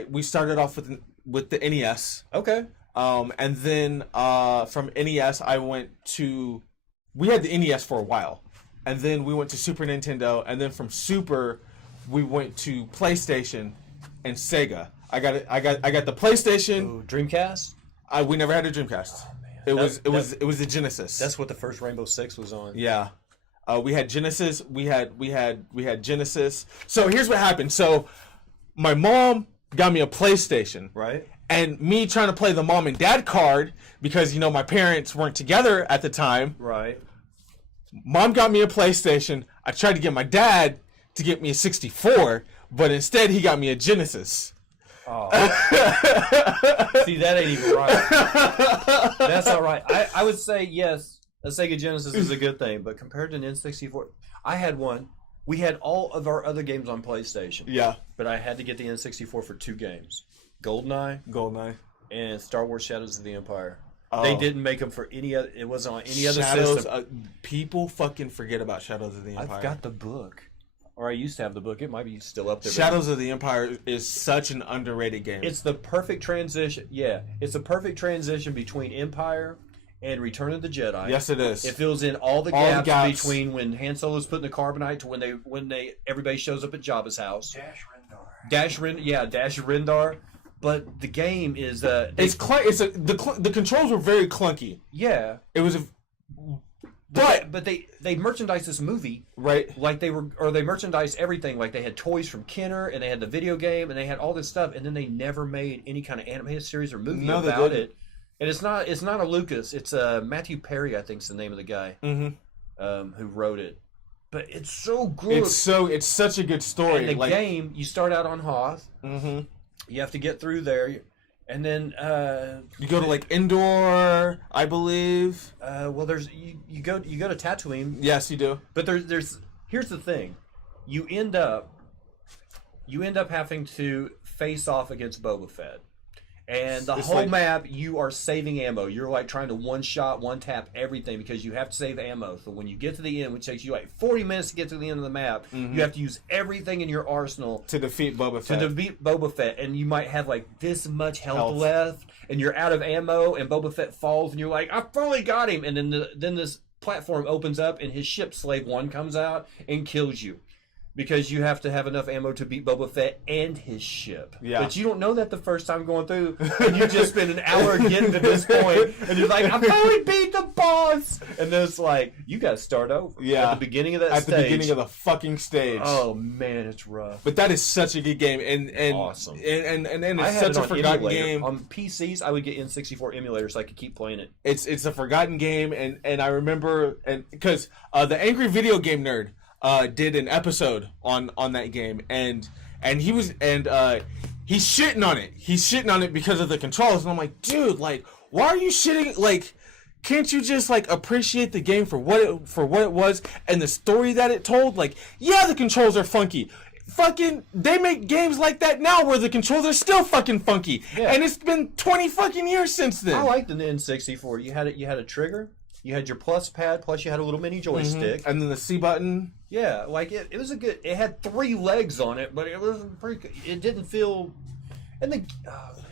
We started off with the NES. Okay. And then from NES we had the NES for a while, and then we went to Super Nintendo, and then from Super we went to PlayStation and Sega. I got the PlayStation. Ooh, Dreamcast? We never had a Dreamcast. It was the Genesis. That's what the first Rainbow Six was on. Yeah. We had Genesis. We had Genesis. So here's what happened. So my mom got me a PlayStation. Right. And me trying to play the mom and dad card because my parents weren't together at the time. Right. Mom got me a PlayStation. I tried to get my dad to get me a 64, but instead he got me a Genesis. Oh. See, that ain't even right. That's not right. I would say yes, a Sega Genesis is a good thing, but compared to an N64, I had one. We had all of our other games on PlayStation. Yeah. But I had to get the N64 for 2 games. GoldenEye, and Star Wars Shadows of the Empire. Oh. They didn't make them for any other. It wasn't on any other system. People fucking forget about Shadows of the Empire. I've got the book. Or I used to have the book. It might be still up there. Shadows of the Empire is such an underrated game. It's the perfect transition. Yeah, it's a perfect transition between Empire and Return of the Jedi. Yes, it is. It fills in all the gaps between when Han Solo's putting the carbonite to when everybody shows up at Jabba's house. Dash Rendar. Dash Rendar. But the game is the controls were very clunky. Yeah, it was but they merchandised this movie right, like they merchandised everything, like they had toys from Kenner and they had the video game and they had all this stuff, and then they never made any kind of animated series or movie about it. And it's not a Lucas, it's Matthew Perry, I think is the name of the guy who wrote it. But it's so good. It's such a good story. And the game, you start out on Hoth. Mm-hmm. You have to get through there, and then you go to like Endor, I believe. Well, there's you go to Tatooine. Yes, you do. But here's the thing, you end up having to face off against Boba Fett. And the whole map, you are saving ammo. You're like trying to one-shot, one-tap everything because you have to save ammo. So when you get to the end, which takes you like 40 minutes to get to the end of the map, you have to use everything in your arsenal to defeat Boba Fett. And you might have like this much health left, and you're out of ammo, and Boba Fett falls, and you're like, I finally got him. And then this platform opens up, and his ship, Slave One, comes out and kills you. Because you have to have enough ammo to beat Boba Fett and his ship. Yeah. But you don't know that the first time going through, and you just spend an hour getting to this point, and you're like, I finally beat the boss! And then it's like, you gotta start over. Yeah. At the beginning of that stage. At the beginning of the fucking stage. Oh, man, it's rough. But that is such a good game. And awesome. And it's such a forgotten game. On PCs, I would get N64 emulators so I could keep playing it. It's a forgotten game, and I remember, because the Angry Video Game Nerd did an episode on that game, and he's shitting on it. He's shitting on it because of the controls, and I'm like, dude, like, why are you shitting? Like, can't you just like appreciate the game for what it was and the story that it told? Like, yeah, the controls are funky. Fucking, they make games like that now where the controls are still fucking funky, and it's been 20 fucking years since then. I liked the N64. You had a trigger. You had your plus pad, plus you had a little mini joystick. And then the C button. Yeah, like it was a good... It had 3 legs on it, but it wasn't pretty... It didn't feel... And the... Oh, man.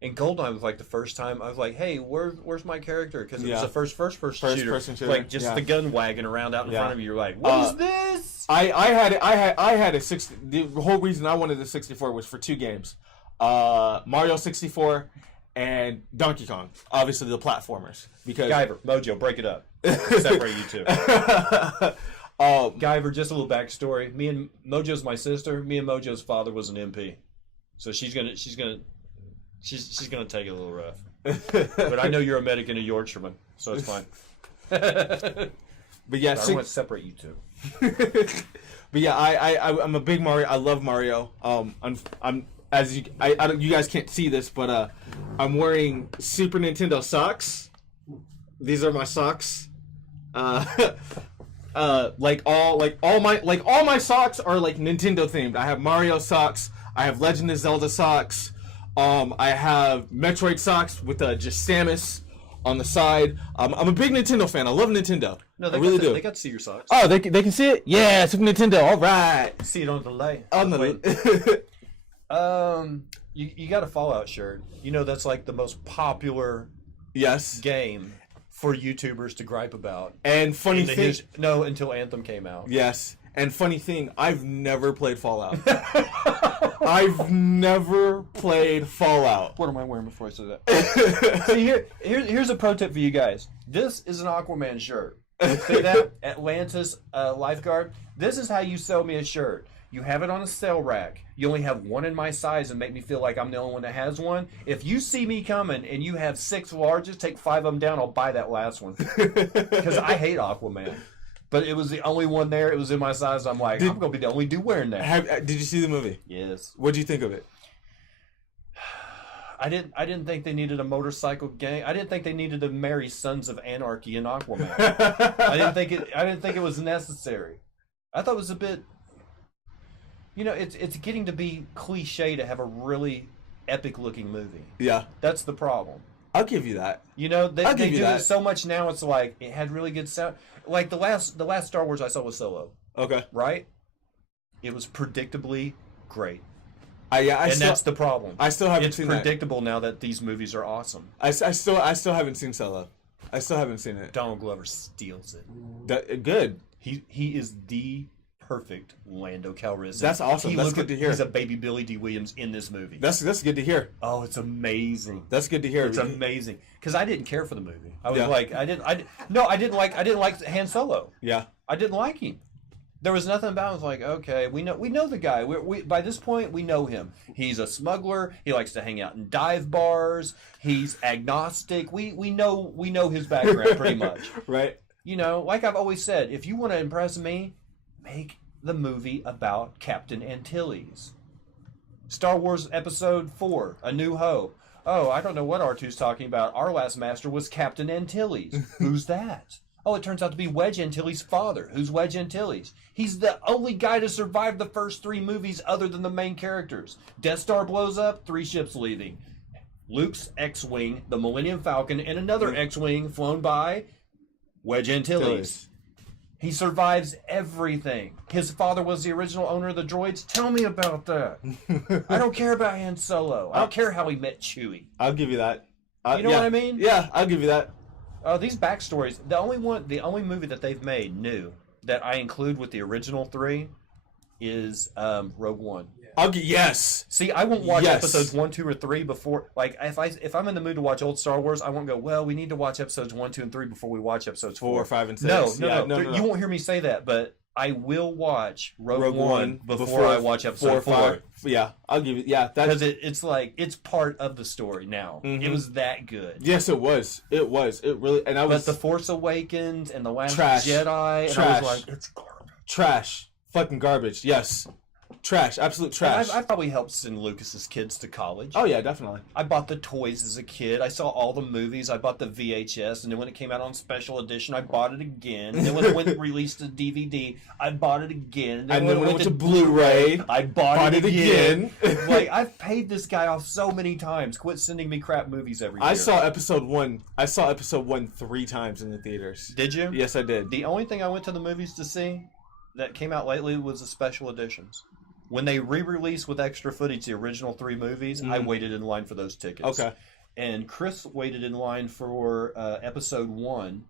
And GoldenEye was like the first time I was like, hey, where's my character? Because it was the first person shooter. Like just the gun wagging around out in front of you. You're like, what is this? I had a 60... The whole reason I wanted the 64 was for 2 games. Mario 64... and Donkey Kong, obviously the platformers. Because Guyver, Mojo, break it up. Separate you two. Guyver, just a little backstory. Mojo's my sister. Me and Mojo's father was an MP, so she's gonna take it a little rough. But I know you're a medic and a Yorkshireman, so it's fine. But yeah, I want to separate you two. But yeah, I'm a big Mario. I love Mario. I'm as you guys can't see this, but I'm wearing Super Nintendo socks. These are my socks. All my socks are like Nintendo themed. I have Mario socks. I have Legend of Zelda socks. I have Metroid socks with just Samus on the side. I'm a big Nintendo fan. I love Nintendo. No, they I really do. They got to see your socks. Oh, they can see it? Yeah, Super Nintendo. All right. See it on the delay. You got a Fallout shirt. You know that's like the most popular game for YouTubers to gripe about. And funny thing, until Anthem came out. Yes. And funny thing, I've never played Fallout. I've never played Fallout. What am I wearing before I say that? See, here's a pro tip for you guys. This is an Aquaman shirt. See that? Atlantis lifeguard. This is how you sell me a shirt. You have it on a sale rack. You only have one in my size and make me feel like I'm the only one that has one. If you see me coming and you have 6 larges, take 5 of them down. I'll buy that last one. Because I hate Aquaman. But it was the only one there. It was in my size. I'm like, I'm going to be the only dude wearing that. Did you see the movie? Yes. What did you think of it? I didn't think they needed a motorcycle gang. I didn't think they needed to marry Sons of Anarchy and Aquaman. I didn't think it was necessary. I thought it was a bit... You know, it's getting to be cliche to have a really epic-looking movie. Yeah. That's the problem. I'll give you that. You know, they do it so much now, it's like, it had really good sound. Like, the last Star Wars I saw was Solo. Okay. Right? It was predictably great. That's the problem. I still haven't seen that. It's predictable now that these movies are awesome. I still haven't seen Solo. I still haven't seen it. Donald Glover steals it. Good. He is the perfect Lando Calrissian. That's awesome. That's good to hear. He's a baby Billy D. Williams in this movie. That's good to hear. Oh, it's amazing. That's good to hear. It's amazing because I didn't care for the movie. I was Yeah. like, I didn't like Han Solo. Yeah. I didn't like him. There was nothing about it. I was like, okay, we know the guy. We by this point we know him. He's a smuggler. He likes to hang out in dive bars. He's agnostic. We know his background pretty much. Right. You know, like I've always said, if you want to impress me, make the movie about Captain Antilles. Star Wars Episode 4, A New Hope. Oh, I don't know what R2's talking about. Our last master was Captain Antilles. Who's that? Oh, it turns out to be Wedge Antilles' father. Who's Wedge Antilles? He's the only guy to survive the first 3 movies other than the main characters. Death Star blows up, 3 ships leaving. Luke's X-Wing, the Millennium Falcon, and another X-Wing flown by Wedge Antilles. He survives everything. His father was the original owner of the droids. Tell me about that. I don't care about Han Solo. I don't care how he met Chewie. I'll give you that. You know what I mean? Yeah, I'll give you that. These backstories, the only movie that they've made new that I include with the original 3 is Rogue One. Yes. See, I won't watch Yes. episodes 1, 2, or 3 before. Like, if I'm in the mood to watch old Star Wars, I won't go, well, we need to watch episodes 1, 2, and 3 before we watch episodes 4, 5, and 6. No. No. You won't hear me say that, but I will watch Rogue One before I watch episode 4. 5. Yeah, I'll give you. Yeah, Because it's like it's part of the story now. Mhm. It was that good. Yes, it was. It really. And I was. But the Force Awakens and the Last Trash. Jedi, and I Trash. was like, it's garbage. Trash. Fucking garbage. Yes. Trash. Absolute trash. I probably helped send Lucas's kids to college. Oh yeah, definitely. I bought the toys as a kid. I saw all the movies. I bought the VHS, and then when it came out on special edition, I bought it again. And then when it went released to DVD, I bought it again. And then when it went to Blu-ray, I bought it again. again. Like, I've paid this guy off so many times. Quit sending me crap movies every year. I saw episode 1 3 times in the theaters. Did you? Yes, I did. The only thing I went to the movies to see that came out lately was the special editions. When they re-released with extra footage the original 3 movies, I waited in line for those tickets. Okay. And Chris waited in line for episode 1,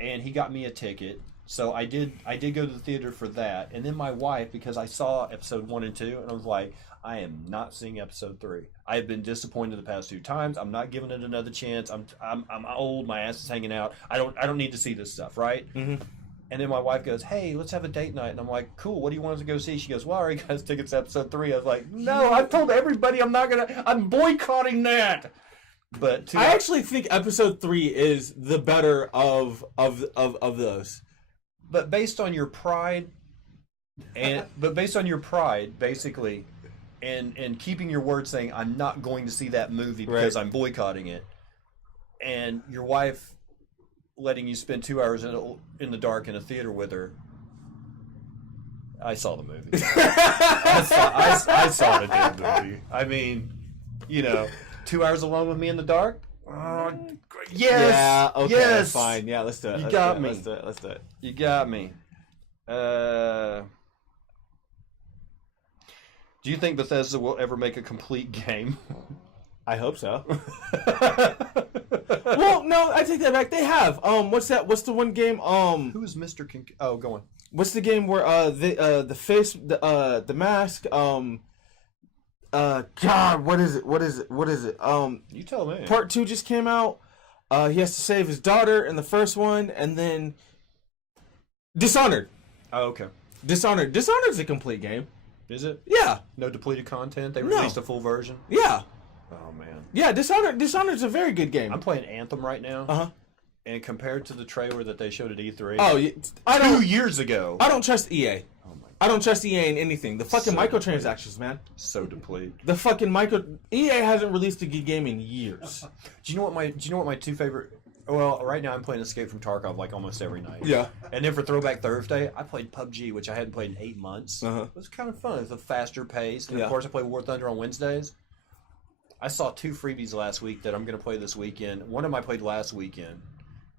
and he got me a ticket. So I did go to the theater for that. And then my wife, because I saw episode 1 and 2, and I was like, I am not seeing episode 3. I have been disappointed the past 2 times. I'm not giving it another chance. I'm old. My ass is hanging out. I don't need to see this stuff, right? Mm-hmm. And then my wife goes, hey, let's have a date night. And I'm like, cool, what do you want us to go see? She goes, well, I already got us tickets to episode 3. I was like, no, I've told everybody I'm boycotting that. But I actually think episode 3 is the better of those. But based on your pride, basically, and keeping your word saying, I'm not going to see that movie because I'm boycotting it, and your wife letting you spend 2 hours in the dark in a theater with her, I saw the movie. I saw the damn movie. I mean, 2 hours alone with me in the dark? Yes! Yeah, okay, yes! fine. Yeah, let's do it. You got me. Let's do it. You got me. Do you think Bethesda will ever make a complete game? I hope so. Well, no, I take that back. They have. What's that? What's the one game? Who is Mr. Kincade? Oh, go on. What's the game where the face, the mask, God, what is it? You tell me. Part 2 just came out. He has to save his daughter in the first one, and then Dishonored. Oh, okay. Dishonored's a complete game. Is it? Yeah. No depleted content? They No. released a full version? Yeah. Oh, man. Yeah, Dishonored's a very good game. I'm playing Anthem right now. Uh-huh. And compared to the trailer that they showed at E3 Oh, 2 years ago. I don't trust EA. Oh my God. I don't trust EA in anything. The fucking So microtransactions, man. So depleted. The fucking EA hasn't released a good game in years. Do you know what my 2 favorite? Well, right now I'm playing Escape from Tarkov like almost every night. Yeah. And then for Throwback Thursday, I played PUBG, which I hadn't played in 8 months. Uh-huh. It was kind of fun. It's a faster pace. And Yeah. of course, I play War Thunder on Wednesdays. I saw 2 freebies last week that I'm going to play this weekend. One of them I played last weekend,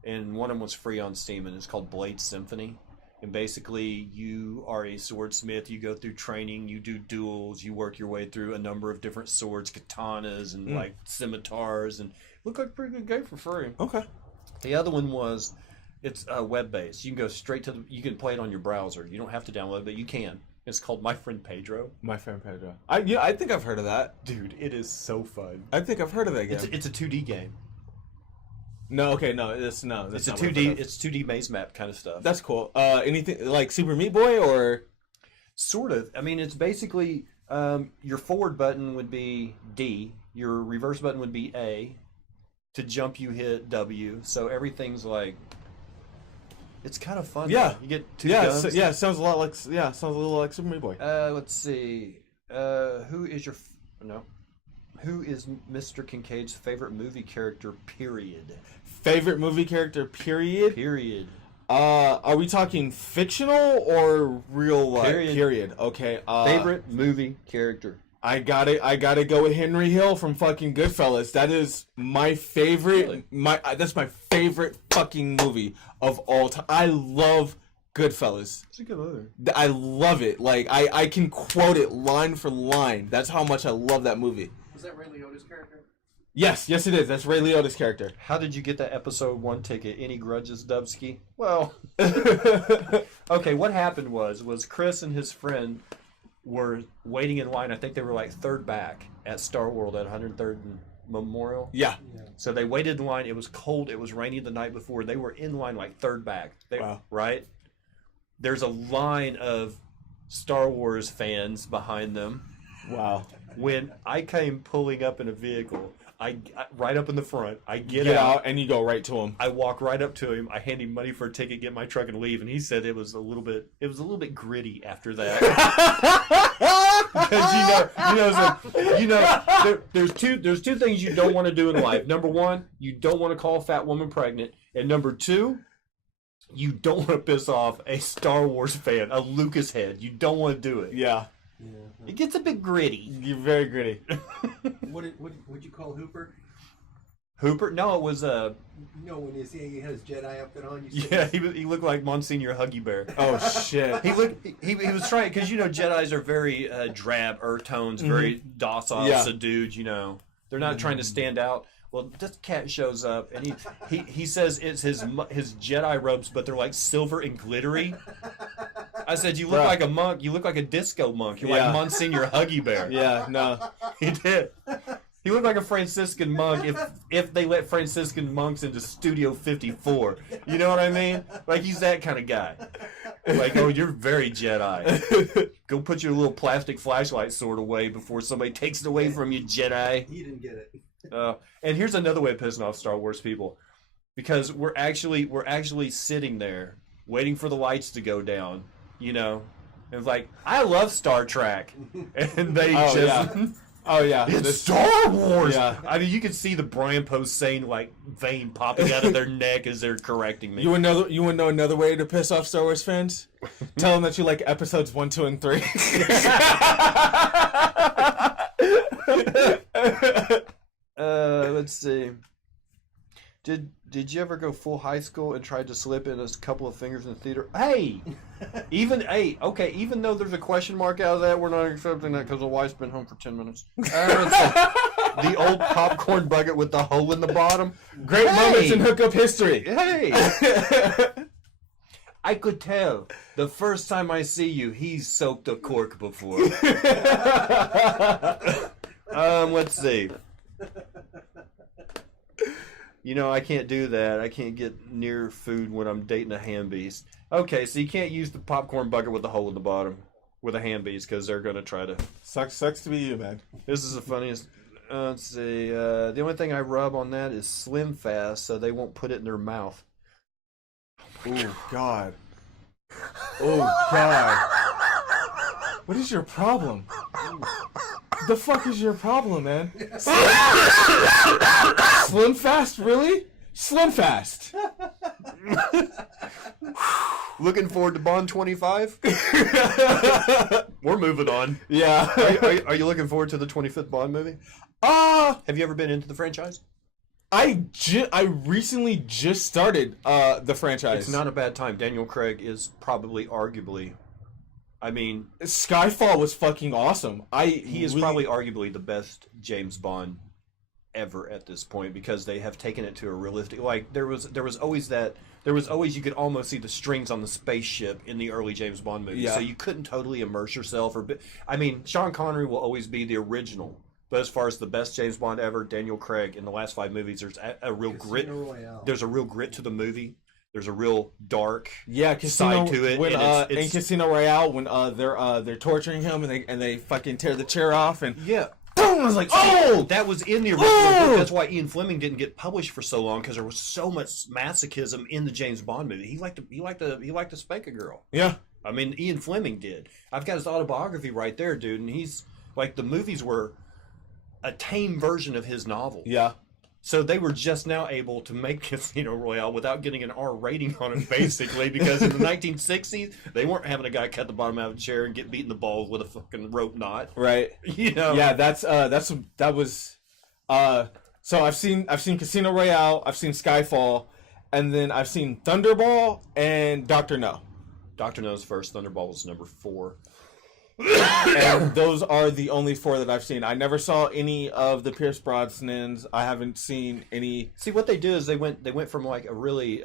and one of them was free on Steam, and it's called Blade Symphony. And basically, you are a swordsmith. You go through training. You do duels. You work your way through a number of different swords, katanas, and like scimitars. And it looked like a pretty good game for free. Okay. The other one was It's web-based. You can go straight to you can play it on your browser. You don't have to download it, but you can. It's called My Friend Pedro. My Friend Pedro. I think I've heard of that. Dude, it is so fun. I think I've heard of that game. It's a 2D game. No, okay, no. It's It's not a what 2D. I've heard of. It's 2D maze map kind of stuff. That's cool. Anything like Super Meat Boy or? Sort of. I mean, it's basically your forward button would be D. Your reverse button would be A. To jump, you hit W. So everything's like. It's kind of fun. Yeah. You get two guns. It sounds a lot like sounds a little like Super Meat Boy. Let's see. Who is Mr. Kincaid's favorite movie character? Period. Favorite movie character? Period. Period. Are we talking fictional or real life? Period. Okay. Favorite movie character. I gotta go with Henry Hill from fucking Goodfellas. That is my favorite. Really? That's my favorite fucking movie of all time. I love Goodfellas. It's a good movie. I love it. Like I can quote it line for line. That's how much I love that movie. Was that Ray Liotta's character? Yes, it is. That's Ray Liotta's character. How did you get that episode 1 ticket? Any grudges, Dubsky? Well, okay. What happened was Chris and his friend were waiting in line. I think they were like third back at Star World at 103rd and Memorial. Yeah. So they waited in line. It was cold. It was rainy the night before. They were in line like third back. Wow. Right? There's a line of Star Wars fans behind them. Wow. When I came pulling up in a vehicle, I right up in the front. I get Get out out and you go right to him. I walk right up to him. I hand him money for a ticket, get my truck, and leave. And he said it was a little bit gritty after that. Because there's two things you don't want to do in life. Number one, you don't want to call a fat woman pregnant, and number two, you don't want to piss off a Star Wars fan, a Lucas head. You don't want to do it. Yeah. It gets a bit gritty. You're very gritty. What'd you call Hooper? Hooper? No, it was No, when you say he had his Jedi outfit on, you said yeah. He looked like Monsignor Huggy Bear. Oh shit. He was trying because Jedis are very drab earth tones, very docile, subdued. They're not trying to stand out. Well, this cat shows up and he says it's his Jedi robes, but they're like silver and glittery. I said, you look like a monk. You look like a disco monk. You're like Monsignor Huggy Bear. Yeah, no. He did. He looked like a Franciscan monk if they let Franciscan monks into Studio 54. You know what I mean? Like, he's that kind of guy. Like, oh, you're very Jedi. Go put your little plastic flashlight sword away before somebody takes it away from you, Jedi. he didn't get it. And here's another way of pissing off Star Wars people. Because we're actually sitting there waiting for the lights to go down, And it's like, I love Star Trek. And they Oh yeah, it's Star Wars. Yeah. I mean, you can see the Brian Posehn like vein popping out of their neck as they're correcting me. You would know another way to piss off Star Wars fans? Tell them that you like episodes 1, 2, and 3. Let's see. Did you ever go full high school and tried to slip in a couple of fingers in the theater? Hey, even though there's a question mark out of that, we're not accepting that because the wife's been home for 10 minutes. The old popcorn bucket with the hole in the bottom. Great moments in hookup history. Hey, I could tell the first time I see you, he's soaked a cork before. Let's see. I can't do that. I can't get near food when I'm dating a ham beast. Okay, so you can't use the popcorn bucket with the hole in the bottom with a ham beast because they're going to try to... Sucks to be you, man. This is the funniest... let's see. The only thing I rub on that is Slim Fast so they won't put it in their mouth. Oh, God. Oh, God. What is your problem? The fuck is your problem, man? Slim Fast, really? Slim Fast. Looking forward to Bond 25? We're moving on. Yeah. Are you looking forward to the 25th Bond movie? Have you ever been into the franchise? I recently just started the franchise. It's not a bad time. Daniel Craig is probably arguably... Skyfall was fucking awesome. He is probably arguably the best James Bond ever at this point because they have taken it to a realistic... Like, there was always that there was always, you could almost see the strings on the spaceship in the early James Bond movies. Yeah. So you couldn't totally immerse yourself. I mean, Sean Connery will always be the original. But as far as the best James Bond ever, Daniel Craig, in the last 5 movies, there's a real grit. Royale. There's a real grit to the movie. There's a real dark Casino, side to it. When, and in Casino Royale, when they're torturing him and they fucking tear the chair off and yeah. boom, I was like, oh, that was in the original book. That's why Ian Fleming didn't get published for so long, because there was so much masochism in the James Bond movie. He liked to spank a girl. Yeah. I mean, Ian Fleming did. I've got his autobiography right there, dude, and he's like, the movies were a tame version of his novel. Yeah. So they were just now able to make Casino Royale without getting an R rating on it, basically, because in the 1960s, they weren't having a guy cut the bottom out of a chair and get beat in the balls with a fucking rope knot. Right. You know? Yeah, that was so I've seen Casino Royale, I've seen Skyfall, and then I've seen Thunderball and Dr. No. Dr. No's first, Thunderball was number 4. And those are the only 4 that I've seen. I never saw any of the Pierce Brosnans. I haven't seen any. See, what they do is they went from like a really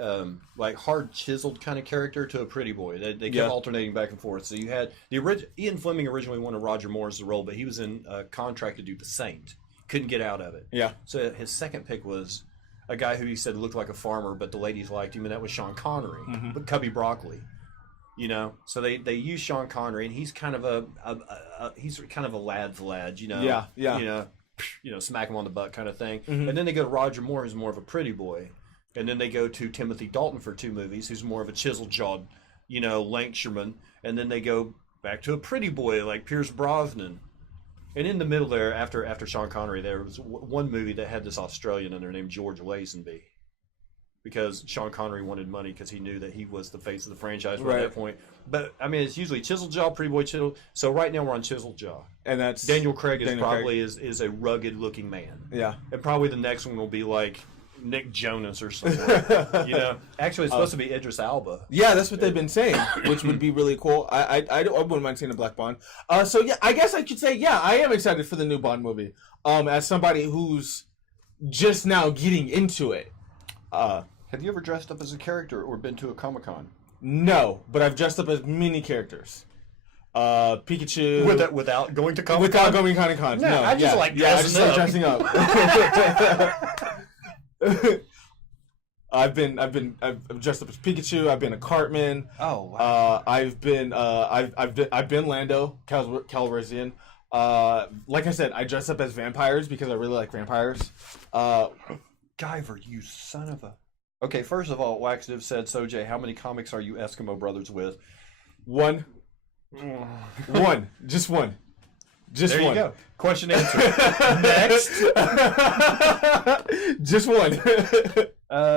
like hard chiseled kind of character to a pretty boy. They kept alternating back and forth. So you had Ian Fleming originally wanted Roger Moore as the role, but he was in a contract to do The Saint. Couldn't get out of it. Yeah. So his second pick was a guy who he said looked like a farmer, but the ladies liked him, and that was Sean Connery, but Cubby Broccoli. You know, so they use Sean Connery, and he's kind of a lad's lad. You know, You know, smack him on the butt kind of thing. And then they go to Roger Moore, who's more of a pretty boy, and then they go to Timothy Dalton for 2 movies, who's more of a chisel-jawed, you know, Lancashire, and then they go back to a pretty boy like Pierce Brosnan. And in the middle there, after Sean Connery, there was one movie that had this Australian in there named George Lazenby. Because Sean Connery wanted money because he knew that he was the face of the franchise at that point. But, I mean, it's usually Chisel Jaw, Pretty Boy Chisel. So right now we're on Chisel Jaw. And that's... Daniel Craig is a rugged-looking man. Yeah. And probably the next one will be like Nick Jonas or something. You know? Actually, it's supposed to be Idris Elba. Yeah, that's what they've been saying, which would be really cool. I wouldn't mind seeing a Black Bond. So, yeah, I guess I could say, yeah, I am excited for the new Bond movie. As somebody who's just now getting into it. Have you ever dressed up as a character or been to a Comic-Con? No, but I've dressed up as many characters. Pikachu. Without going to Comic-Con? Without going to Comic-Con. No, I just like dressing up. I've dressed up as Pikachu. I've been a Cartman. Oh wow. I've been Lando Calrissian. Like I said, I dress up as vampires because I really like vampires. Guyver, you son of a... Okay, first of all, Waxdiv said, so Jay, how many comics are you Eskimo brothers with? One. One. Just one. Just there one. There you go. Question answered. Next. Just one.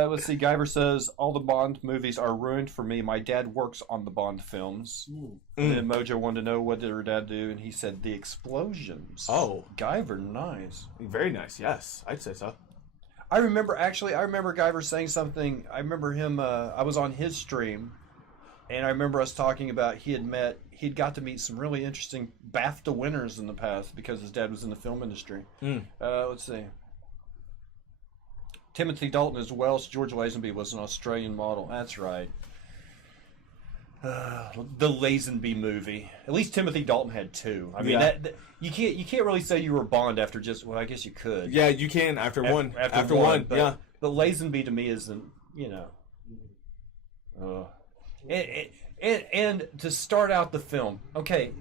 Let's see. Guyver says, all the Bond movies are ruined for me. My dad works on the Bond films. And then Mojo wanted to know, what did her dad do? And he said, the explosions. Oh. Guyver, nice. Very nice, yes. I'd say so. I remember Guyver saying something. I remember him, I was on his stream, and I remember us talking about he'd got to meet some really interesting BAFTA winners in the past because his dad was in the film industry. Let's see. Timothy Dalton is Welsh. George Lazenby was an Australian model. That's right. The Lazenby movie. At least Timothy Dalton had 2. I mean, that you can't really say you were Bond after just. Well, I guess you could. Yeah, you can after one. After one. But, yeah. But Lazenby to me isn't. And to start out the film, okay,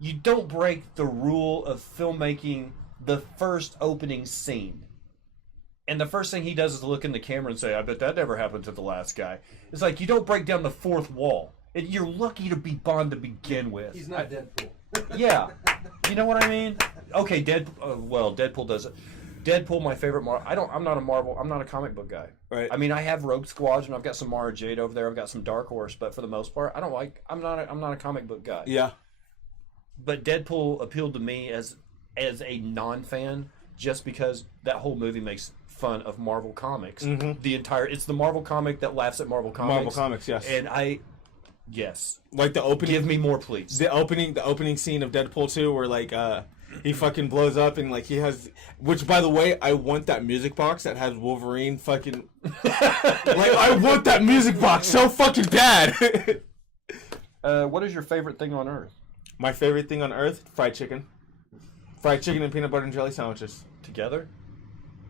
you don't break the rule of filmmaking the first opening scene. And the first thing he does is look in the camera and say, I bet that never happened to the last guy. It's like, you don't break down the 4th wall. You're lucky to be Bond to begin with. He's not Deadpool. Yeah. You know what I mean? Okay, Deadpool does it. Deadpool, my favorite Marvel. I'm not a comic book guy. Right. I mean, I have Rogue Squadron. I've got some Mara Jade over there. I've got some Dark Horse. But for the most part, I'm not a comic book guy. Yeah. But Deadpool appealed to me as a non-fan just because that whole movie makes fun of Marvel Comics. It's the Marvel comic that laughs at Marvel Comics. Marvel Comics, yes. And yes. Like the opening. Give me more, please. The opening scene of Deadpool 2 where like he fucking blows up and like he has. Which, by the way, I want that music box that has Wolverine fucking. Like I want that music box so fucking bad. What is your favorite thing on Earth? My favorite thing on Earth: fried chicken. Fried chicken and peanut butter and jelly sandwiches. Together?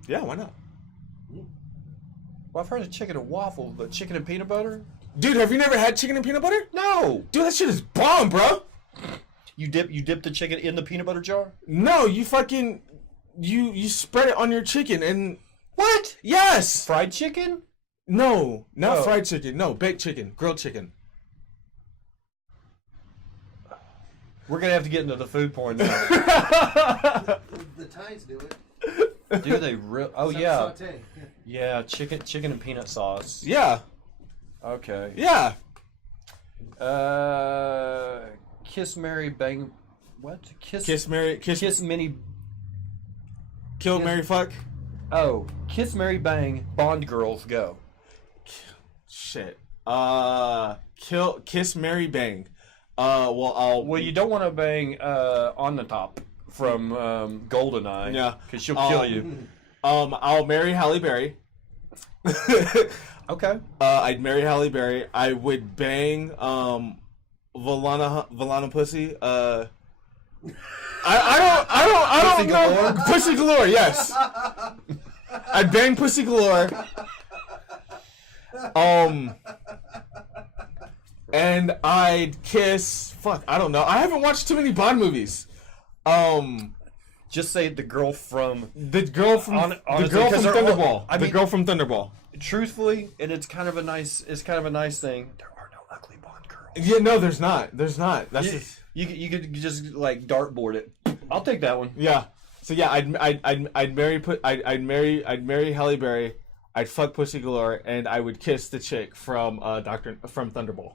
Yeah, why not? Well, I've heard of chicken and waffle, but chicken and peanut butter? Dude, have you never had chicken and peanut butter? No! Dude, that shit is bomb, bro. You dip the chicken in the peanut butter jar? No, you fucking you spread it on your chicken and What? yes. Fried chicken? No, not Oh. fried chicken. No, baked chicken, grilled chicken. We're gonna have to get into the food porn now. The Thais do it. Do they real? Oh Some yeah, Saute. yeah. Chicken and peanut sauce. Yeah, Okay. yeah. Kiss, Mary, bang. What? Kiss, marry, Kiss, mini. kill, marry, fuck. Oh, kiss, Mary, bang. Bond girls go. Shit. Kiss, marry, bang. Well, you don't want to bang on the top from Goldeneye. Yeah. Because she'll kill you. I'll marry Halle Berry. Okay. I'd marry Halle Berry. I would bang Valana Pussy. I don't Pussy know. galore? Pussy galore, yes. I'd bang Pussy galore. And I'd kiss. Fuck, I don't know. I haven't watched too many Bond movies. Just say the girl from. The girl from Honestly, the girl 'cause from they're all- Thunderball. I The mean- girl from Thunderball. Truthfully, and it's kind of a nice thing. There are no ugly Bond girls. Yeah, no, there's not. There's not. That's just, You could just like dartboard it. I'll take that one. yeah. So yeah, I'd marry Halle Berry. I'd fuck Pussy galore, and I would kiss the chick from Thunderball.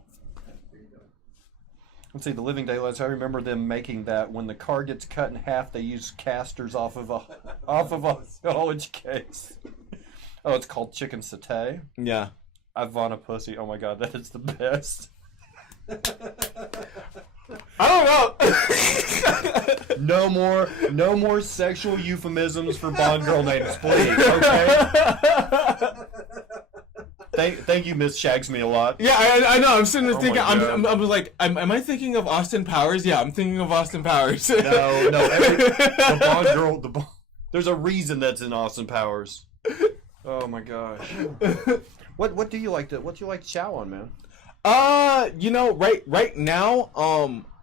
Let's see, the Living Daylights. I remember them making that when the car gets cut in half, they use casters off of a college case. Oh, it's called chicken satay. Yeah. Ivana Pussy. Oh my god, that is the best. I don't know. No more sexual euphemisms for Bond girl names, please. Okay. Thank you, Miss Shags Me a lot. Yeah, I know. I'm sitting there Oh thinking. my God. I'm like, am I thinking of Austin Powers? Yeah, I'm thinking of Austin Powers. No. The Bond girl. There's a reason that's in Austin Powers. Oh my gosh. What do you like to chow on, man? Right now,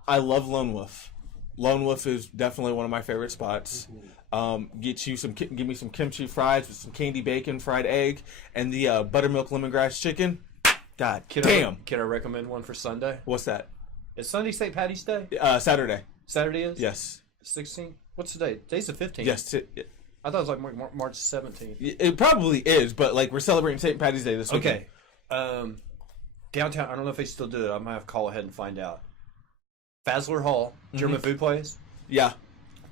I love Lone Wolf. Lone Wolf is definitely one of my favorite spots. Give me some kimchi fries with some candy bacon, fried egg, and the buttermilk lemongrass chicken. God damn. Can I recommend one for Sunday? What's that? Is Sunday St. Patty's Day? Saturday. Saturday is? Yes. 16th? What's the date? Today's the 15th. Yes. I thought it was like March 17th. It probably is, but like we're celebrating St. Patty's Day this weekend. Okay. Downtown, I don't know if they still do it. I might have to call ahead and find out. Fassler Hall, German food place. Yeah.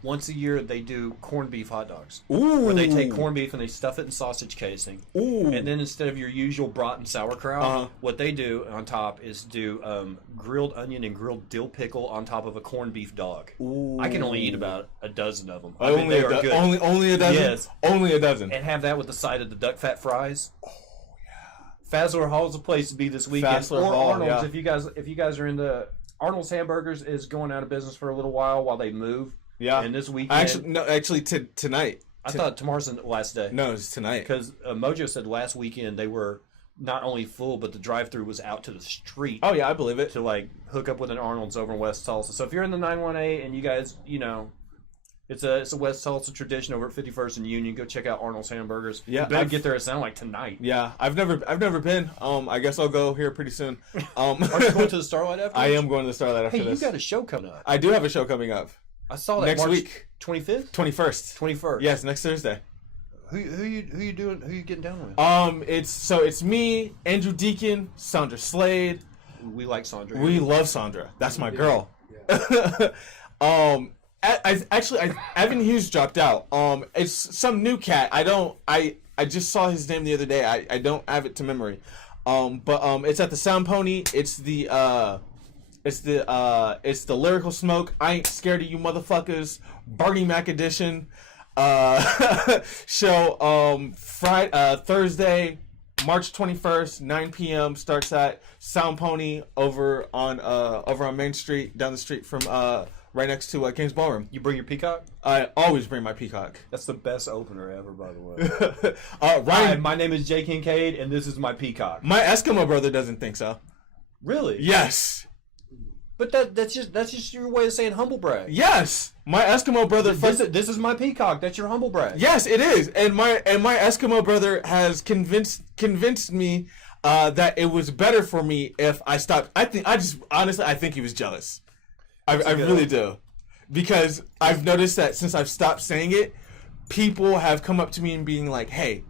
Once a year, they do corned beef hot dogs. Ooh. Where they take corned beef and they stuff it in sausage casing. Ooh. And then instead of your usual Broughton sauerkraut, what they do on top is do grilled onion and grilled dill pickle on top of a corned beef dog. Ooh. I can only eat about a dozen of them. Only a dozen? Yes. Only a dozen. And have that with the side of the duck fat fries. Oh yeah. Fassler Hall is a place to be this weekend. Fassler or Hall, Arnold's yeah. if you guys are into Arnold's Hamburgers is going out of business for a little while they move. Yeah. And this weekend. Actually, tonight. I thought tomorrow's the last day. No, it's tonight. Because Mojo said last weekend they were not only full, but the drive-through was out to the street. Oh yeah, I believe it. To like hook up with an Arnold's over in West Tulsa. So if you're in the 918 and you guys, it's a West Tulsa tradition over at 51st and Union, go check out Arnold's Hamburgers. Yeah, you better get there. It sound like tonight. Yeah, I've never been. I guess I'll go here pretty soon. Are you going to the Starlight after? I am going to the Starlight after this. Hey, this. you got a show coming up. I do have a show coming up. I saw that next March week, 25th, 21st, 21st. Yes, next Thursday. Who you doing? Who you getting down with? It's me, Andrew Deacon, Sandra Slade. We like Sandra. We love Sandra. That's my girl. Yeah. Evan Hughes dropped out. It's some new cat. I just saw his name the other day. I don't have it to memory. But it's at the Sound Pony. It's the It's the Lyrical Smoke. I Ain't Scared of You Motherfuckers. Bernie Mac edition. Show Thursday, March 21st, 9 p.m. starts at Sound Pony over on Main Street, down the street from right next to King's Ballroom. You bring your peacock? I always bring my peacock. That's the best opener ever, by the way. Ryan, Hi, my name is Jay Kincade, and this is my peacock. my Eskimo brother doesn't think so. Really? Yes. But that's just your way of saying humble brag. Yes. My Eskimo brother. This is my peacock. That's your humble brag. Yes, it is. And my Eskimo brother has convinced me that it was better for me if I stopped. I think he was jealous. I really do, because I've noticed that since I've stopped saying it, people have come up to me and being like, "Hey,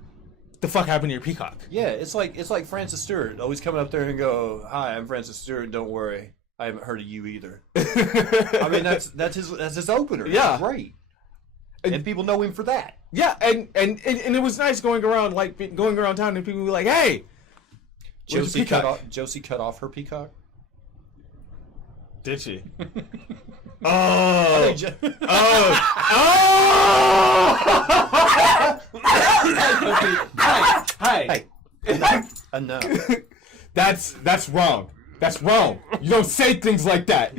the fuck happened to your peacock?" Yeah, it's like Francis Stewart always coming up there and go, "Hi, I'm Francis Stewart. Don't worry, I haven't heard of you either." I mean, that's his opener. Yeah, it's great. And people know him for that. Yeah, and it was nice going around town and people were like, "Hey, Josie cut off her peacock. Did she? Oh! Hey. Enough. That's wrong. That's wrong. You don't say things like that.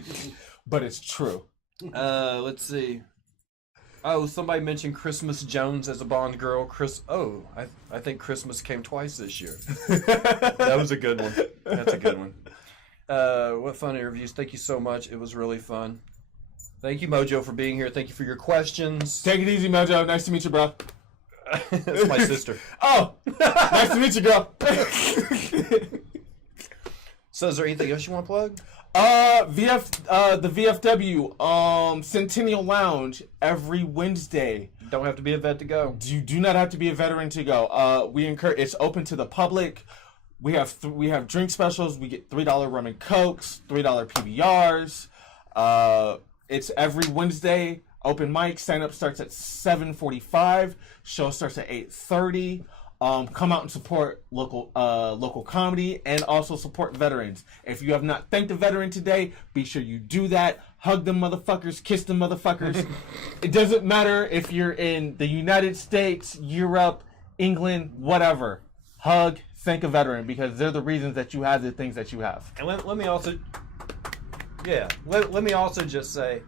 But it's true. Let's see. Oh, somebody mentioned Christmas Jones as a Bond girl. I think Christmas came twice this year. That was a good one. That's a good one. What fun interviews. Thank you so much. It was really fun. Thank you, Mojo, for being here. Thank you for your questions. Take it easy, Mojo. Nice to meet you, bro. That's my sister. Oh, nice to meet you, girl. So is there anything else you want to plug? The VFW Centennial Lounge every Wednesday. Don't have to be a vet to go. You do not have to be a veteran to go. It's open to the public. We have drink specials. We get $3 rum and cokes, $3 PBRs. It's every Wednesday. Open mic. Sign up starts at 7:45. Show starts at 8:30. Come out and support local comedy and also support veterans. If you have not thanked a veteran today, be sure you do that. Hug them motherfuckers, kiss them motherfuckers. It doesn't matter if you're in the United States, Europe, England, whatever. Hug, thank a veteran, because they're the reasons that you have the things that you have. And let me also, let me also just say,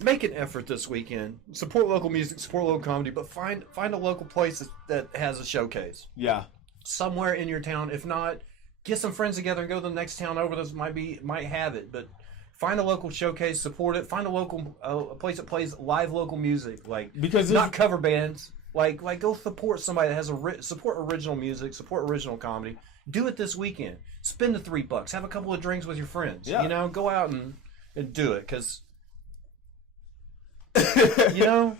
make an effort this weekend. Support local music, support local comedy, but find a local place that has a showcase. Yeah. Somewhere in your town. If not, get some friends together and go to the next town over. This might have it, but find a local showcase, support it. Find a local a place that plays live local music, because not cover bands. Like go support somebody that has support original music, support original comedy. Do it this weekend. Spend the $3. Have a couple of drinks with your friends. Yeah. Go out and do it, because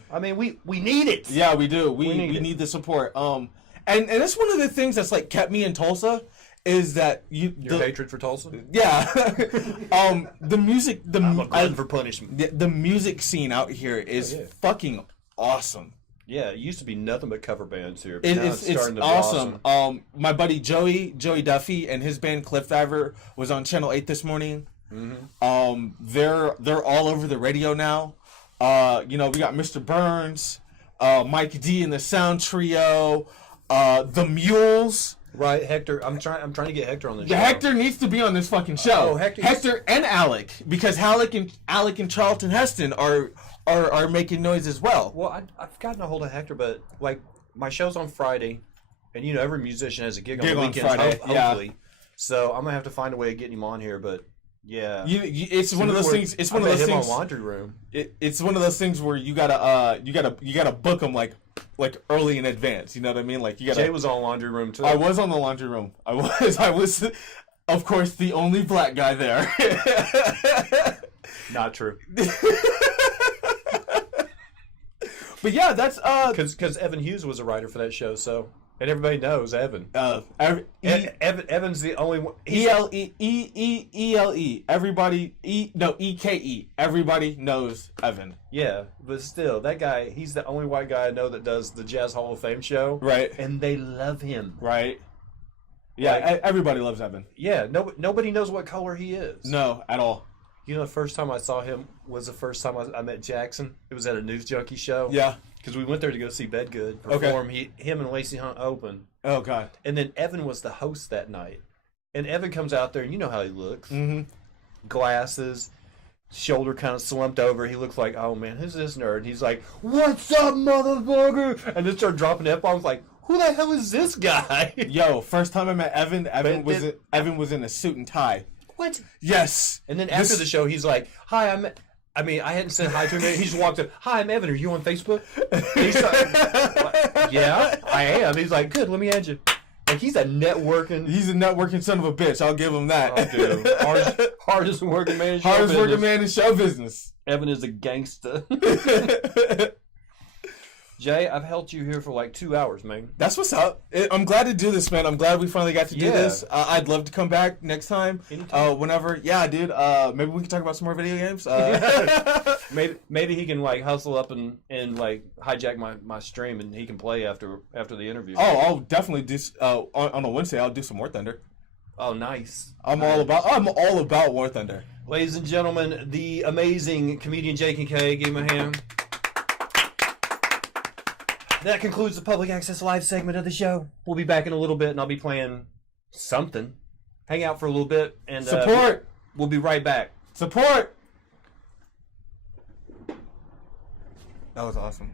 I mean, we need it. Yeah, we do. We need the support. And that's one of the things that's kept me in Tulsa is that your hatred for Tulsa. Yeah. The music. I'm a glutton for punishment. The music scene out here is fucking awesome. Yeah, it used to be nothing but cover bands here. But it's awesome. My buddy Joey Duffy and his band Cliff Diver was on Channel 8 this morning. Mm-hmm. They're all over the radio now. We got Mr. Burns, Mike D and the Sound Trio, the Mules. Right, Hector. I'm trying to get Hector on the show. Hector needs to be on this fucking show. Hector and Alec, because Alec and Charlton Heston are making noise as well. Well, I've gotten a hold of Hector, but my show's on Friday, and every musician has a gig on the weekends, Friday, hopefully. So I'm gonna have to find a way of getting him on here, but. Yeah, it's one of those things. It's one of those things. On Laundry Room. It's one of those things where you gotta book them like early in advance. You know what I mean? Jay was on Laundry Room too. I was on the Laundry Room. I was, of course, the only black guy there. Not true. But yeah, that's because Evan Hughes was a writer for that show, so. And everybody knows Evan. Evan's the only one. ELE. Everybody. EKE. Everybody knows Evan. Yeah, but still, that guy, he's the only white guy I know that does the Jazz Hall of Fame show. Right. And they love him. Right. Yeah, everybody loves Evan. Yeah, nobody knows what color he is. No, at all. You know, the first time I saw him was the first time I met Jackson. It was at a News Junkie show. Yeah. Because we went there to go see Bedgood perform. Him and Lacey Hunt opened. Oh, God. And then Evan was the host that night. And Evan comes out there, and you know how he looks. Mm-hmm. Glasses, shoulder kind of slumped over. He looks like, oh, man, who's this nerd? And he's like, what's up, motherfucker? And then started dropping F-bombs like, who the hell is this guy? Yo, first time I met Evan, Evan was in a suit and tie. What? Yes. And then after the show, he's like, hi, I hadn't said hi to him. He just walked up. Hi, I'm Evan. Are you on Facebook? And he's like, yeah, I am. He's like, good, let me add you. Like, he's a networking son of a bitch. I'll give him that. Oh, dude. Hardest working man in show Hardest business. working man in show business. Evan is a gangster. Jay, I've held you here for like 2 hours, man. That's what's up. I'm glad to do this, man. I'm glad we finally got to do this. I'd love to come back next time. Whenever. Yeah, dude. Maybe we can talk about some more video games. Maybe he can like hustle up and like hijack my stream and he can play after the interview. Oh, I'll definitely do. On a Wednesday, I'll do some War Thunder. Oh, nice. I'm all about War Thunder. Ladies and gentlemen, the amazing comedian Jay Kincade, give him a hand. That concludes the Public Access Live segment of the show. We'll be back in a little bit, and I'll be playing something. Hang out for a little bit, and support. We'll be right back. Support. That was awesome.